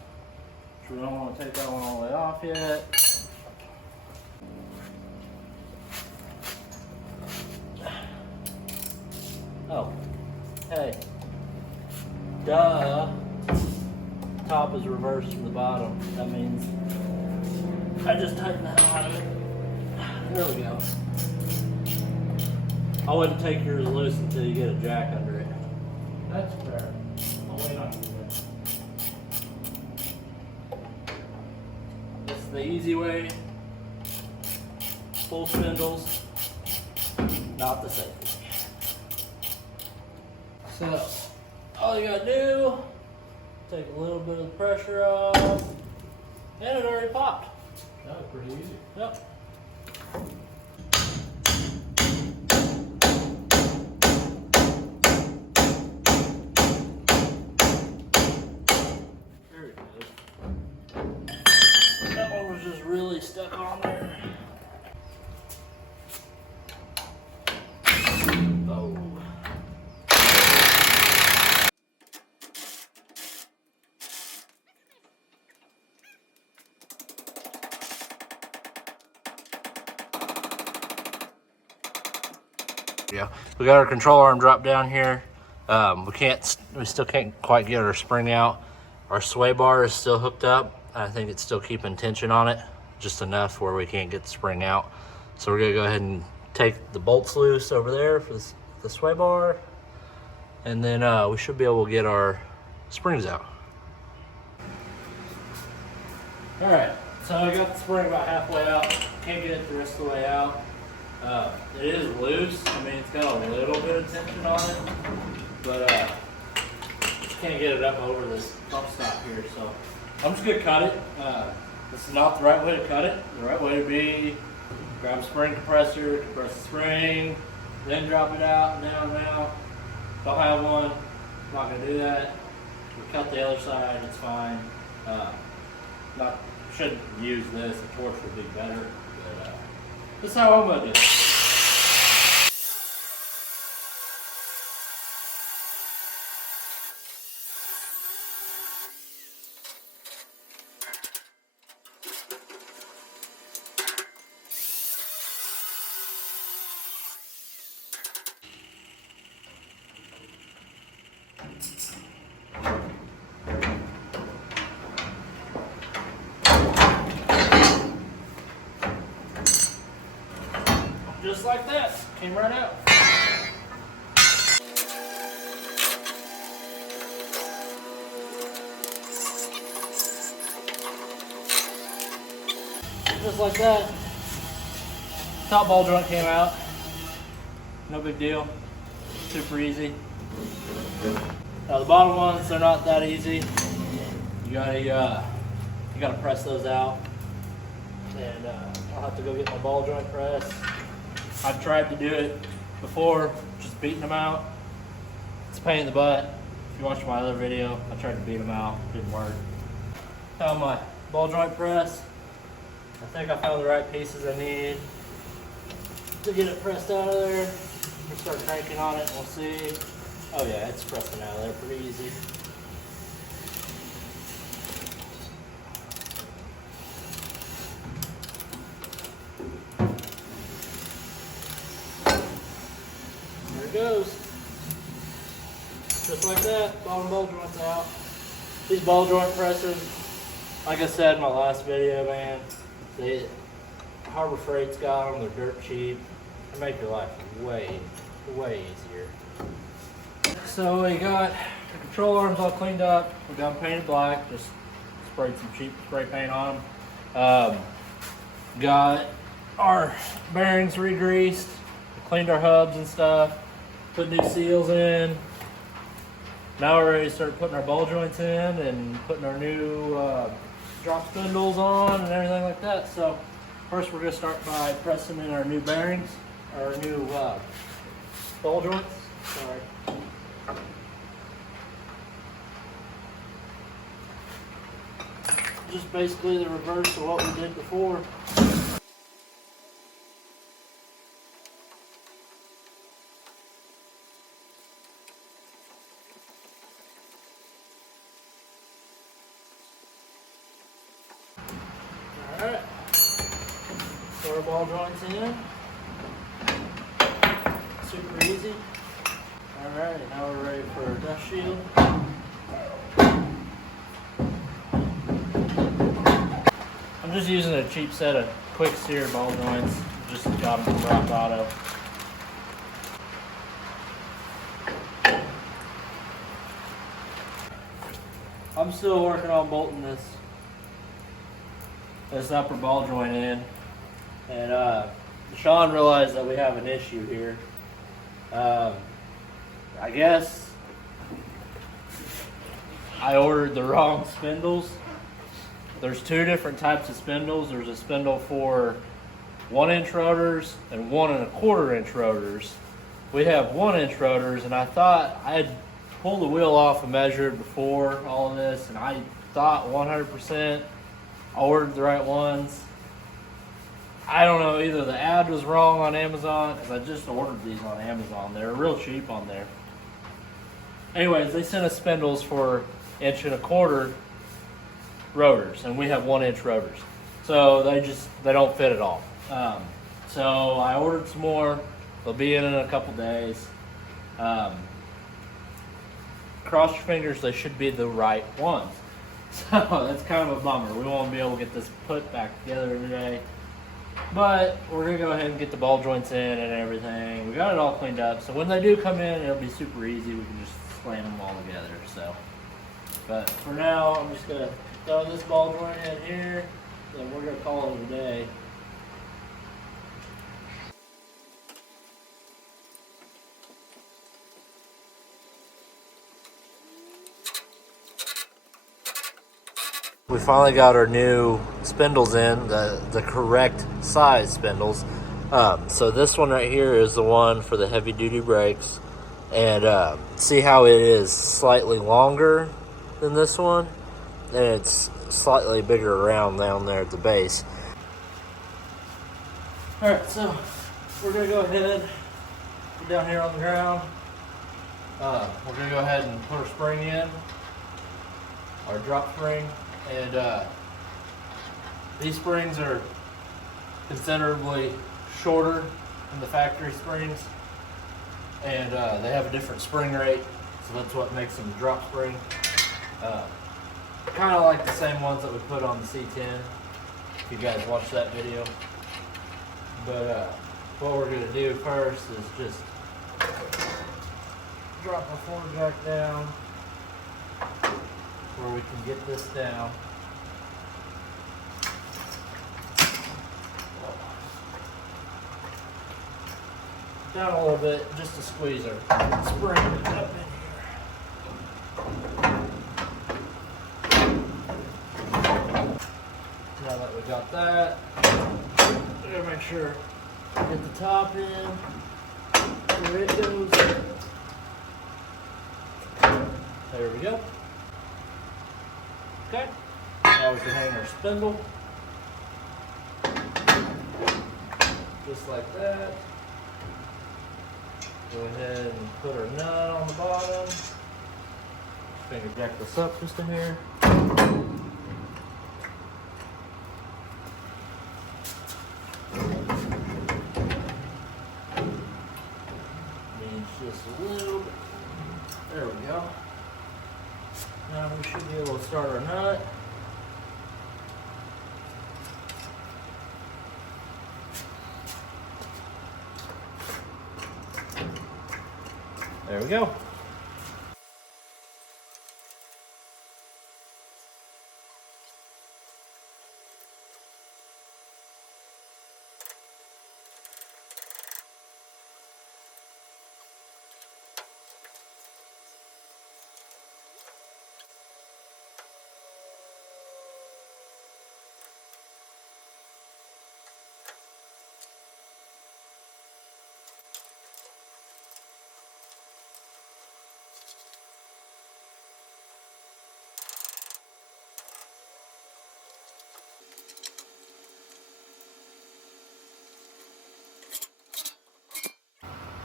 We don't want to take that one all the way off yet. Oh, hey. Duh. Top is reversed from the bottom. That means I just tightened the hell out of it. There we go. I wouldn't take yours loose until you get a jack under it. That's fair. I'll wait on you then. This is the easy way. Full spindles, not the safe way. So, all you gotta do, take a little bit of the pressure off, and it already popped. That was pretty easy. Yep. There it goes. That one was just really stuck on there. Oh. Yeah, we got our control arm dropped down here. We still can't quite get our spring out. Our sway bar is still hooked up. I think it's still keeping tension on it, just enough where we can't get the spring out. So we're gonna go ahead and take the bolts loose over there for the sway bar, and then we should be able to get our springs out. All right, so I got the spring about halfway out. Can't get it the rest of the way out. It is loose. I mean, it's got a little bit of tension on it, but just can't get it up over this bump stop here. So I'm just gonna cut it. This is not the right way to cut it. The right way to be grab a spring compressor, compress the spring, then drop it out. Now, don't have one. Not gonna do that. We cut the other side. It's fine. Shouldn't use this. The torch would be better. But this is how I'm gonna do it. Just like that, came right out. Just like that. Top ball joint came out. No big deal. Super easy. Now the bottom ones, they're not that easy. You gotta press those out. And I'll have to go get my ball joint press. I've tried to do it before, just beating them out. It's a pain in the butt. If you watch my other video, I tried to beat them out, didn't work. Found my ball joint press. I think I found the right pieces I need to get it pressed out of there. We'll start cranking on it and we'll see. Oh yeah, it's pressing out of there pretty easy. Just like that, bottom ball joints out. These ball joint presses, like I said in my last video, man, Harbor Freight's got them, they're dirt cheap. They make your life way, way easier. So we got the control arms all cleaned up. We got them painted black, just sprayed some cheap spray paint on them. Got our bearings re-greased, cleaned our hubs and stuff, put new seals in. Now we're ready to start putting our ball joints in and putting our new drop spindles on and everything like that. So first we're going to start by pressing in our new bearings, our new ball joints. Sorry. Just basically the reverse of what we did before. Alright, so our ball joints in, super easy. Alright, now we're ready for our dust shield. I'm just using a cheap set of quick sear ball joints, just got them from Rock Auto. I'm still working on bolting this upper ball joint in, and Sean realized that we have an issue here. I guess I ordered the wrong spindles. There's two different types of spindles. There's a spindle for 1-inch rotors and 1 1/4 inch rotors. We have 1-inch rotors, and I thought I had pulled the wheel off and measured before all of this, and I thought 100% I ordered the right ones. I don't know, either the ad was wrong on Amazon, because I just ordered these on Amazon. They're real cheap on there. Anyways, they sent us spindles for 1 1/4 rotors, and we have 1-inch rotors. So they don't fit at all. So I ordered some more. They'll be in a couple days. Cross your fingers, they should be the right ones. So that's kind of a bummer. We won't be able to get this put back together today. But we're gonna go ahead and get the ball joints in and everything. We got it all cleaned up. So when they do come in, it'll be super easy. We can just slam them all together. So, but for now, I'm just gonna throw this ball joint in here, and we're gonna call it a day. We finally got our new spindles in, the correct size spindles. So this one right here is the one for the heavy duty brakes. And see how it is slightly longer than this one? And it's slightly bigger around down there at the base. Alright, so we're going to go ahead, get down here on the ground. We're going to go ahead and put our spring in, our drop spring. And these springs are considerably shorter than the factory springs. And they have a different spring rate, so that's what makes them drop spring. Kind of like the same ones that we put on the C10, if you guys watched that video. But what we're going to do first is just drop our forward jack down where we can get this down. Down a little bit, just to squeeze our spring up in here. Now that we got that, we gotta make sure get the top in, where it goes. There we go. Okay, now we can hang our spindle, just like that. Go ahead and put our nut on the bottom. Finger jack this up just a hair. Means just a little bit. There we go. Now we should be able to start our nut. There we go.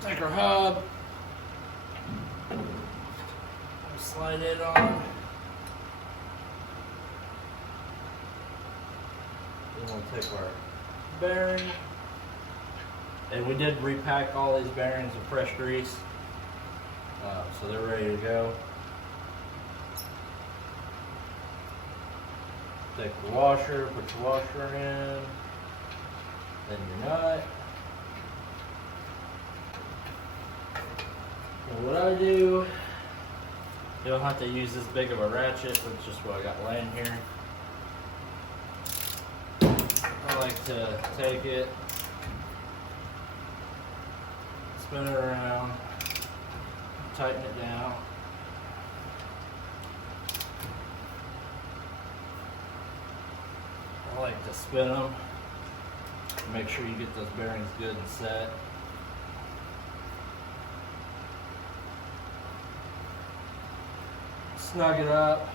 Take our hub, slide it on. Then we'll take our bearing, and we did repack all these bearings with fresh grease, so they're ready to go. Take the washer, put your washer in, then your nut. And what I do, you don't have to use this big of a ratchet, that's just what I got laying here. I like to take it, spin it around, tighten it down. I like to spin them, make sure you get those bearings good and set. Snug it up,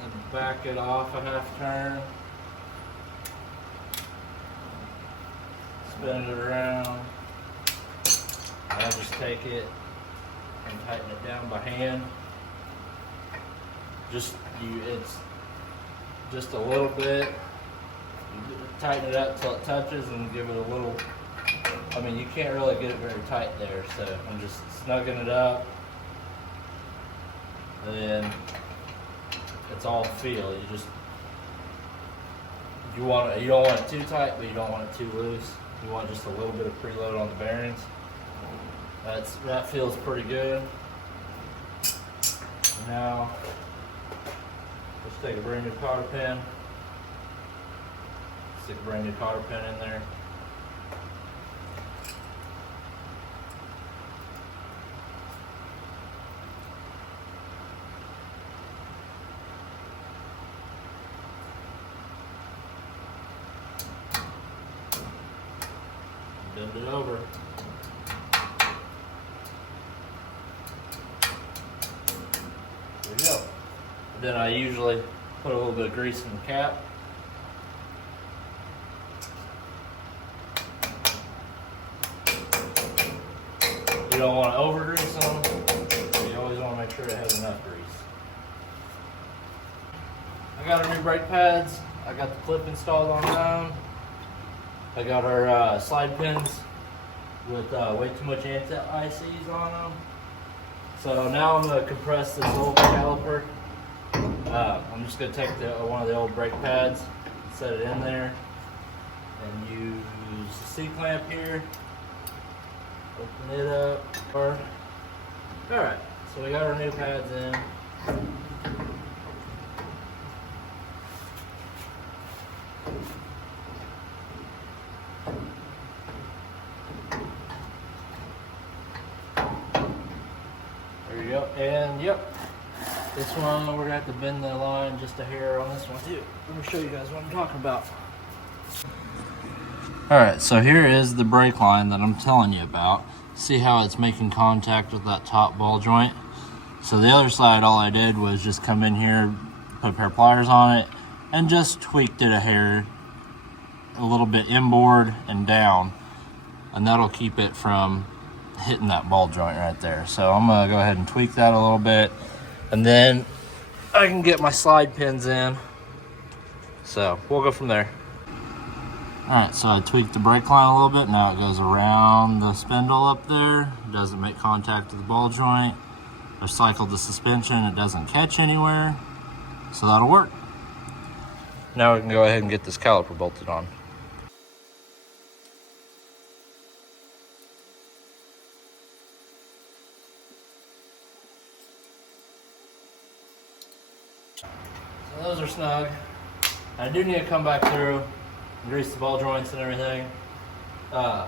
then back it off a half turn, spin it around. I just take it and tighten it down by hand. It's just a little bit. You tighten it up till it touches and give it a little. I mean, you can't really get it very tight there, so I'm just snugging it up. And then it's all feel. You don't want it too tight, but you don't want it too loose. You want just a little bit of preload on the bearings. That feels pretty good. Now let's take a brand new cotter pin. Stick a brand new cotter pin in there. Bend it over. There we go. And then I usually put a little bit of grease in the cap. You don't want to over grease them, so you always want to make sure it has enough grease. I got our new brake pads. I got the clip installed on them. I got our slide pins with way too much anti-ICs on them. So now I'm going to compress this old caliper. I'm just going to take one of the old brake pads, set it in there, and use the C-clamp here. Open it up. Alright, so we got our new pads in. There you go, and yep, this one we're gonna have to bend the line just a hair on this one too. Let me show you guys what I'm talking about. Alright, so here is the brake line that I'm telling you about. See how it's making contact with that top ball joint? So the other side, all I did was just come in here, put a pair of pliers on it, and just tweaked it a hair, a little bit inboard and down, and that'll keep it from hitting that ball joint right there. So I'm gonna go ahead and tweak that a little bit, and then I can get my slide pins in. So we'll go from there. Alright, so I tweaked the brake line a little bit. Now it goes around the spindle up there. It doesn't make contact with the ball joint. I cycled the suspension. It doesn't catch anywhere. So that'll work. Now we can go ahead and get this caliper bolted on. So those are snug. I do need to come back through and grease the ball joints and everything. I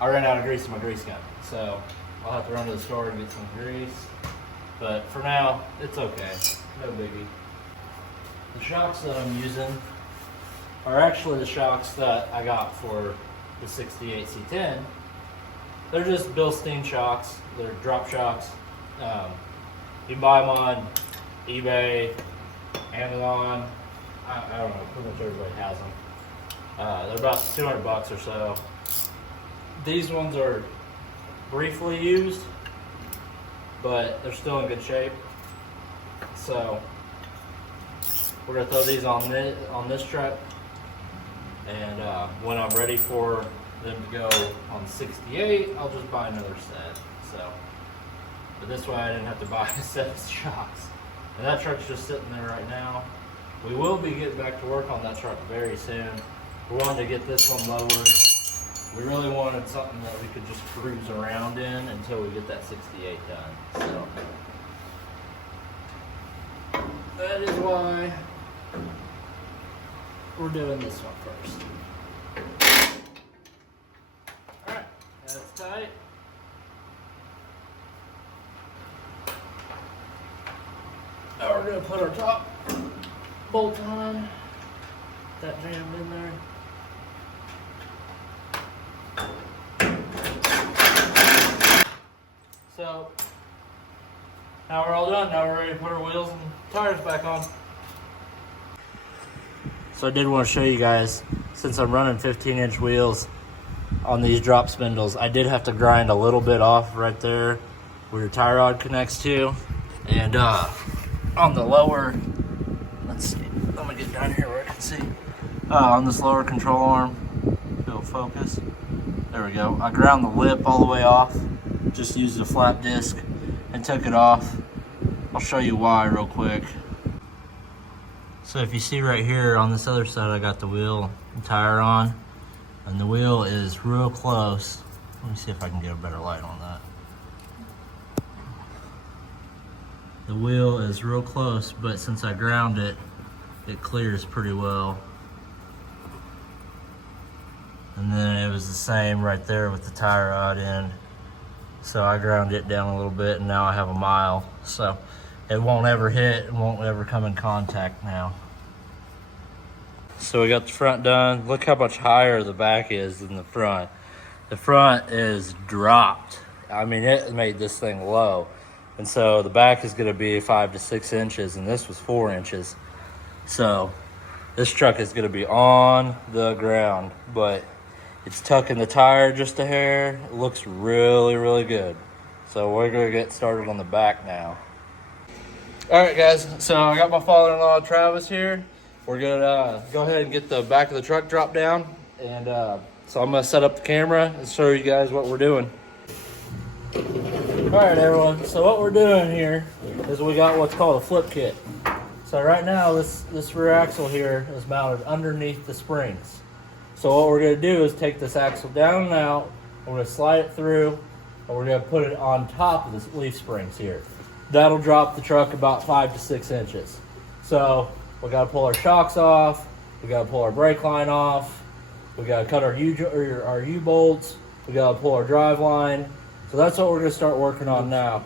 ran out of grease in my grease gun, so I'll have to run to the store and get some grease. But for now, it's okay. No biggie. The shocks that I'm using are actually the shocks that I got for the 68 C10. They're just Bilstein shocks. They're drop shocks. You can buy them on eBay, Amazon. I don't know, pretty much everybody has them. They're about $200 or so. These ones are briefly used, but they're still in good shape. So we're gonna throw these on this truck, and when I'm ready for them to go on 68, I'll just buy another set. So, but this way I didn't have to buy a set of shocks. And that truck's just sitting there right now. We will be getting back to work on that truck very soon. We wanted to get this one lowered. We really wanted something that we could just cruise around in until we get that 68 done. So that is why we're doing this one first. Alright, that's tight. Now we're going to put our top bolt on. That jammed in there. So now we're all done. Now we're ready to put our wheels and tires back on. So I did want to show you guys, since I'm running 15-inch wheels on these drop spindles, I did have to grind a little bit off right there where your tie rod connects to. And on the lower, let's see, I'm gonna get down here where I can see. On this lower control arm, it'll focus. There we go. I ground the lip all the way off. Just used a flat disc and took it off. I'll show you why real quick. So if you see right here on this other side, I got the wheel and tire on, and the wheel is real close. Let me see if I can get a better light on that. The wheel is real close, but since I ground it, it clears pretty well. And then it was the same right there with the tie rod end. So I ground it down a little bit, and now I have a mile. So it won't ever hit, it won't ever come in contact now. So we got the front done. Look how much higher the back is than the front. The front is dropped. I mean, it made this thing low. And so the back is gonna be 5 to 6 inches, and this was 4 inches. So this truck is gonna be on the ground, but it's tucking the tire just a hair. It looks really, really good. So we're gonna get started on the back now. All right, guys, so I got my father-in-law, Travis, here. We're gonna go ahead and get the back of the truck dropped down. And so I'm gonna set up the camera and show you guys what we're doing. All right, everyone, so what we're doing here is we got what's called a flip kit. So right now, this rear axle here is mounted underneath the springs. So what we're gonna do is take this axle down and out, we're gonna slide it through, and we're gonna put it on top of the leaf springs here. That'll drop the truck about 5 to 6 inches. So we gotta pull our shocks off, we gotta pull our brake line off, we gotta cut our U-bolts, we gotta pull our drive line. So that's what we're gonna start working on now.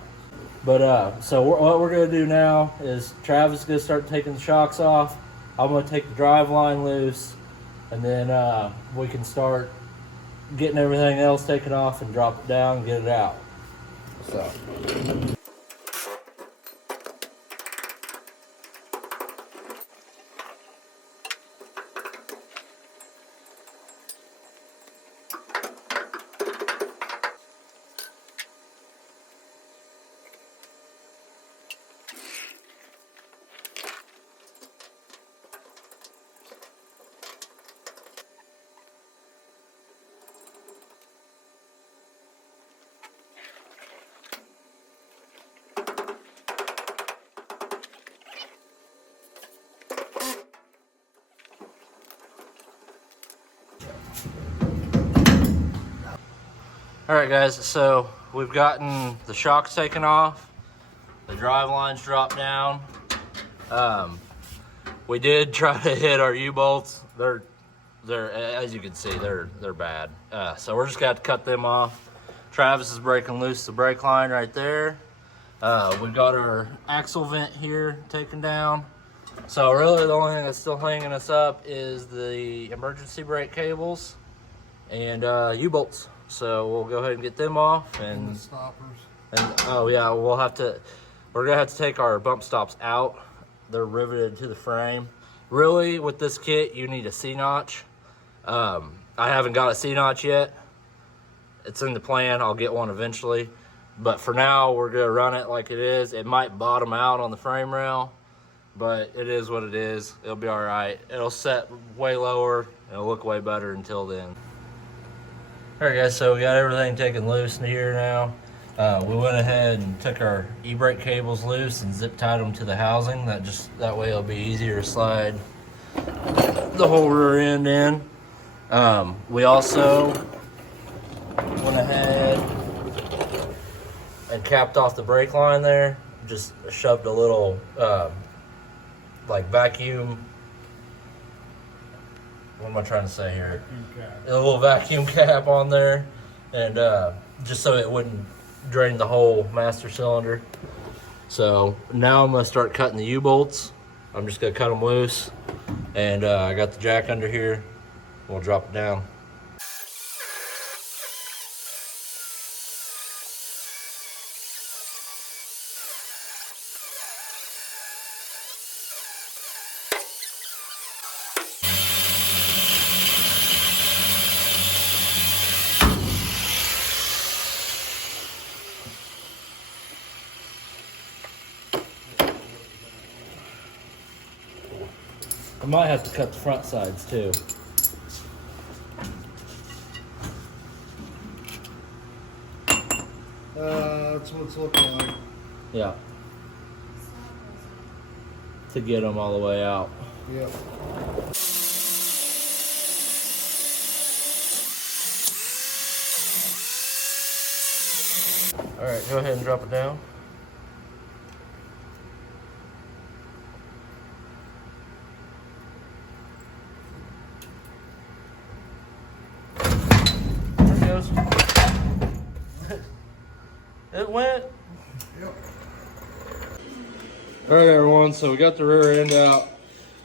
But so what we're gonna do now is Travis is gonna start taking the shocks off. I'm gonna take the drive line loose, and then we can start getting everything else taken off and drop it down and get it out. So. All right, guys, so we've gotten the shocks taken off, the drive lines dropped down. We did try to hit our U-bolts. They're as you can see, they're bad. So we're just gonna have to cut them off. Travis is breaking loose the brake line right there. We've got our axle vent here taken down. So really the only thing that's still hanging us up is the emergency brake cables and U-bolts. So we'll go ahead and get them off and the stoppers. And oh yeah, we're gonna have to take our bump stops out. They're riveted to the frame. Really, with this kit, you need a C-notch. I haven't got a C-notch yet. It's in the plan. I'll get one eventually. But for now, we're gonna run it like it is. It might bottom out on the frame rail, but it is what it is. It'll be all right. It'll set way lower. It'll look way better until then. All right, guys, so we got everything taken loose in here now. We went ahead and took our e-brake cables loose and zip tied them to the housing. That way it'll be easier to slide the whole rear end in. We also went ahead and capped off the brake line there. Just shoved a little like vacuum. What am I trying to say here? A little vacuum cap on there, and just so it wouldn't drain the whole master cylinder. So now I'm gonna start cutting the U-bolts. I'm just gonna cut them loose, and I got the jack under here. We'll drop it down. I might have to cut the front sides too. That's what it's looking like. Yeah. To get them all the way out. Yep. All right, go ahead and drop it down. There it goes. It went. Yep. All right, everyone, so we got the rear end out.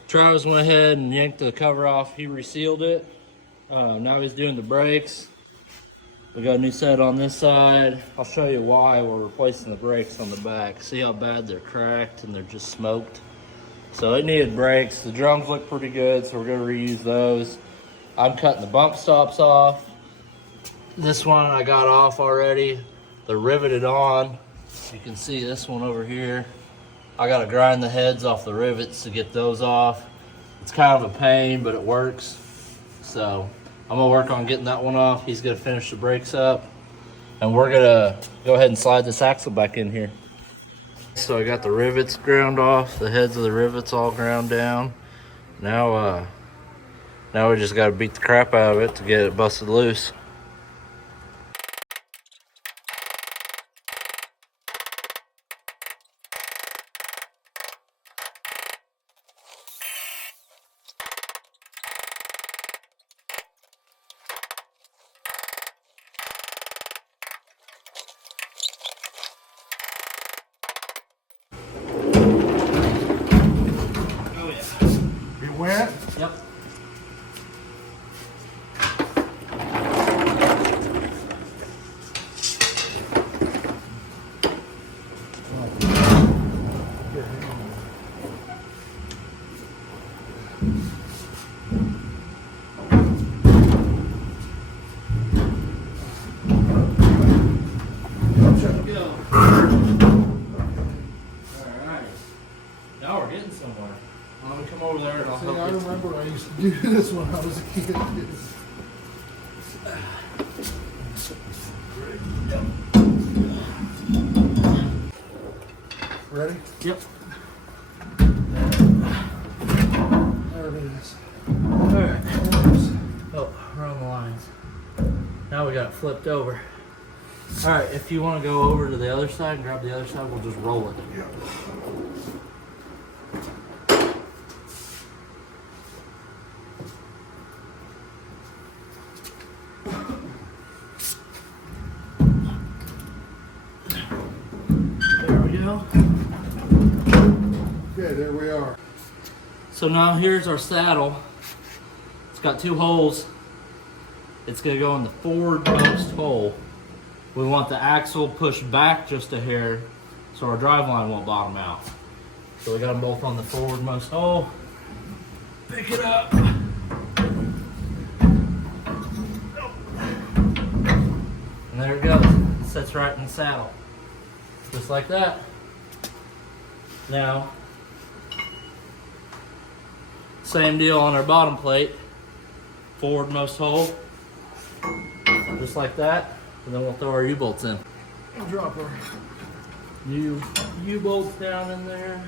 Travis went ahead and yanked the cover off. He resealed it. Now he's doing the brakes. We got a new set on this side. I'll show you why we're replacing the brakes on the back. See how bad they're cracked and they're just smoked? So it needed brakes. The drums look pretty good, so we're gonna reuse those. I'm cutting the bump stops off. This one I got off already. They're riveted on. You can see this one over here. I gotta grind the heads off the rivets to get those off. It's kind of a pain, but it works. So I'm gonna work on getting that one off. He's gonna finish the brakes up. And we're gonna go ahead and slide this axle back in here. So I got the rivets ground off, the heads of the rivets all ground down. Now we just gotta beat the crap out of it to get it busted loose. It went? Yep. Now we're getting somewhere. Let me come over there and I'll See, help I you. remember I used to do this when I was a kid. Ready? Yep. There it is. Alright. Oh, wrong lines. Now we got it flipped over. All right, if you want to go over to the other side and grab the other side, we'll just roll it. Yeah. There we go. Okay, there we are. So now here's our saddle. It's got 2 holes. It's gonna go in the forwardmost hole. We want the axle pushed back just a hair so our drive line won't bottom out. So we got them both on the forwardmost hole. Pick it up. And there it goes. It sits right in the saddle. Just like that. Now, same deal on our bottom plate. Forwardmost hole. Just like that. And then we'll throw our U-bolts in. And drop her. U-bolts down in there.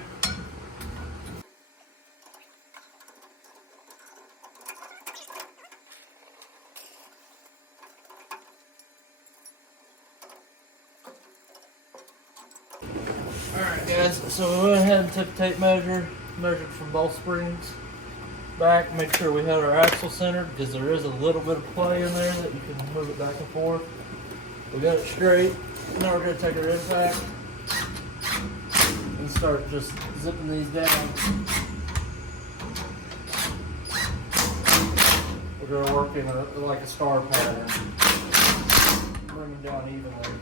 Alright guys, so we went ahead and took a tape measure, measured from both springs back, make sure we had our axle centered because there is a little bit of play in there that you can move it back and forth. We got it straight. Now we're going to take our impact and start just zipping these down. We're going to work in like a star pattern, bring them down evenly.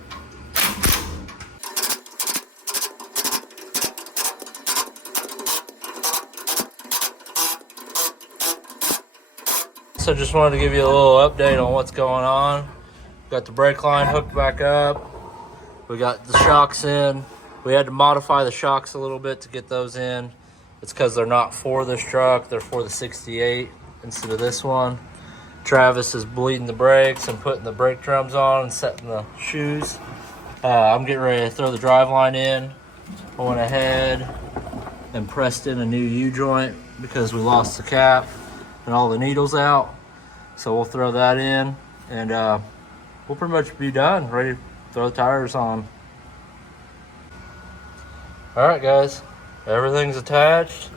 So just wanted to give you a little update on what's going on. Got the brake line hooked back up. We got the shocks in. We had to modify the shocks a little bit to get those in. It's because they're not for this truck, they're for the 68 instead of this one. Travis is bleeding the brakes and putting the brake drums on and setting the shoes. I'm getting ready to throw the drive line in. I went ahead and pressed in a new U-joint because we lost the cap and all the needles out. So we'll throw that in and we'll pretty much be done, ready to throw the tires on. All right guys, everything's attached.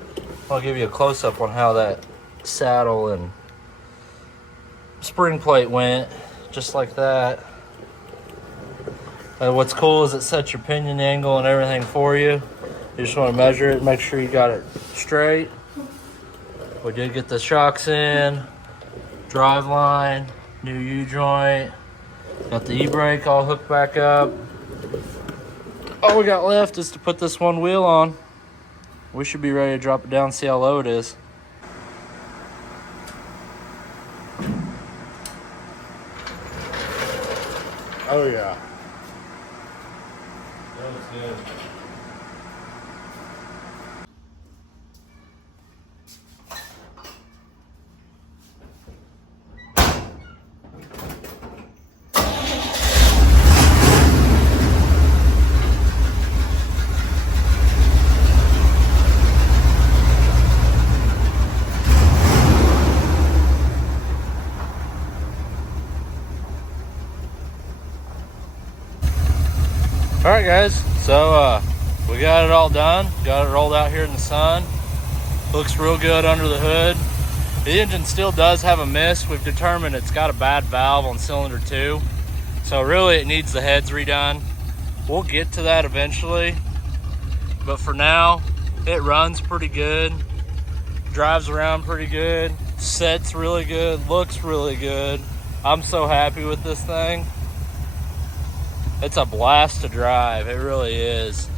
I'll give you a close-up on how that saddle and spring plate went, just like that. What's cool is it sets your pinion angle and everything for you. You just want to measure it, make sure you got it straight. We did get the shocks in, drive line, new U-joint, got the e-brake all hooked back up. All we got left is to put this one wheel on. We should be ready to drop it down, see how low it is. Oh yeah. That was good. All right guys, so we got it all done, got it rolled out here in the sun. Looks real good under the hood. The engine still does have a miss. We've determined it's got a bad valve on cylinder 2, so really it needs the heads redone. We'll get to that eventually, but for now it runs pretty good, drives around pretty good, sets really good, looks really good. I'm so happy with this thing. It's a blast to drive, it really is.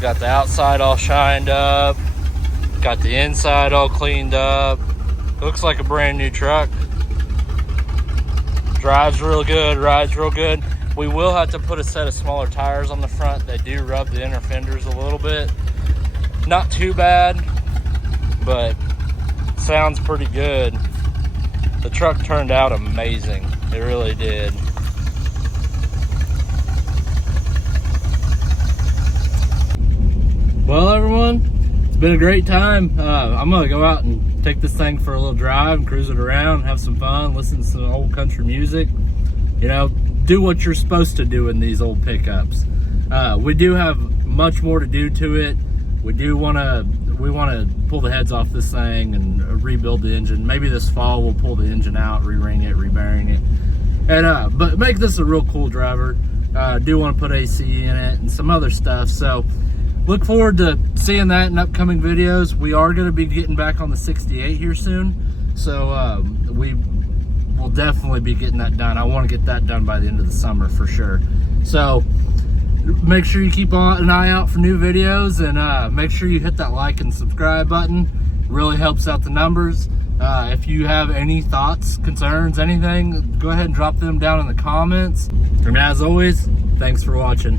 Got the outside all shined up, got the inside all cleaned up. Looks like a brand new truck. Drives real good, rides real good. We will have to put a set of smaller tires on the front. They do rub the inner fenders a little bit. Not too bad, but sounds pretty good. The truck turned out amazing, it really did. Well everyone, it's been a great time. I'm gonna go out and take this thing for a little drive and cruise it around, have some fun, listen to some old country music. you know, do what you're supposed to do in these old pickups. We do have much more to do to it. We want to pull the heads off this thing and rebuild the engine. Maybe this fall we'll pull the engine out, re-ring it, re-bearing it, and but make this a real cool driver. Do want to put AC in it and some other stuff. So look forward to seeing that in upcoming videos. We are going to be getting back on the 68 here soon, so we will definitely be getting that done. I want to get that done by the end of the summer for sure. So make sure you keep an eye out for new videos, and make sure you hit that like and subscribe button. Really helps out the numbers. If you have any thoughts, concerns, anything, go ahead and drop them down in the comments. And as always, thanks for watching.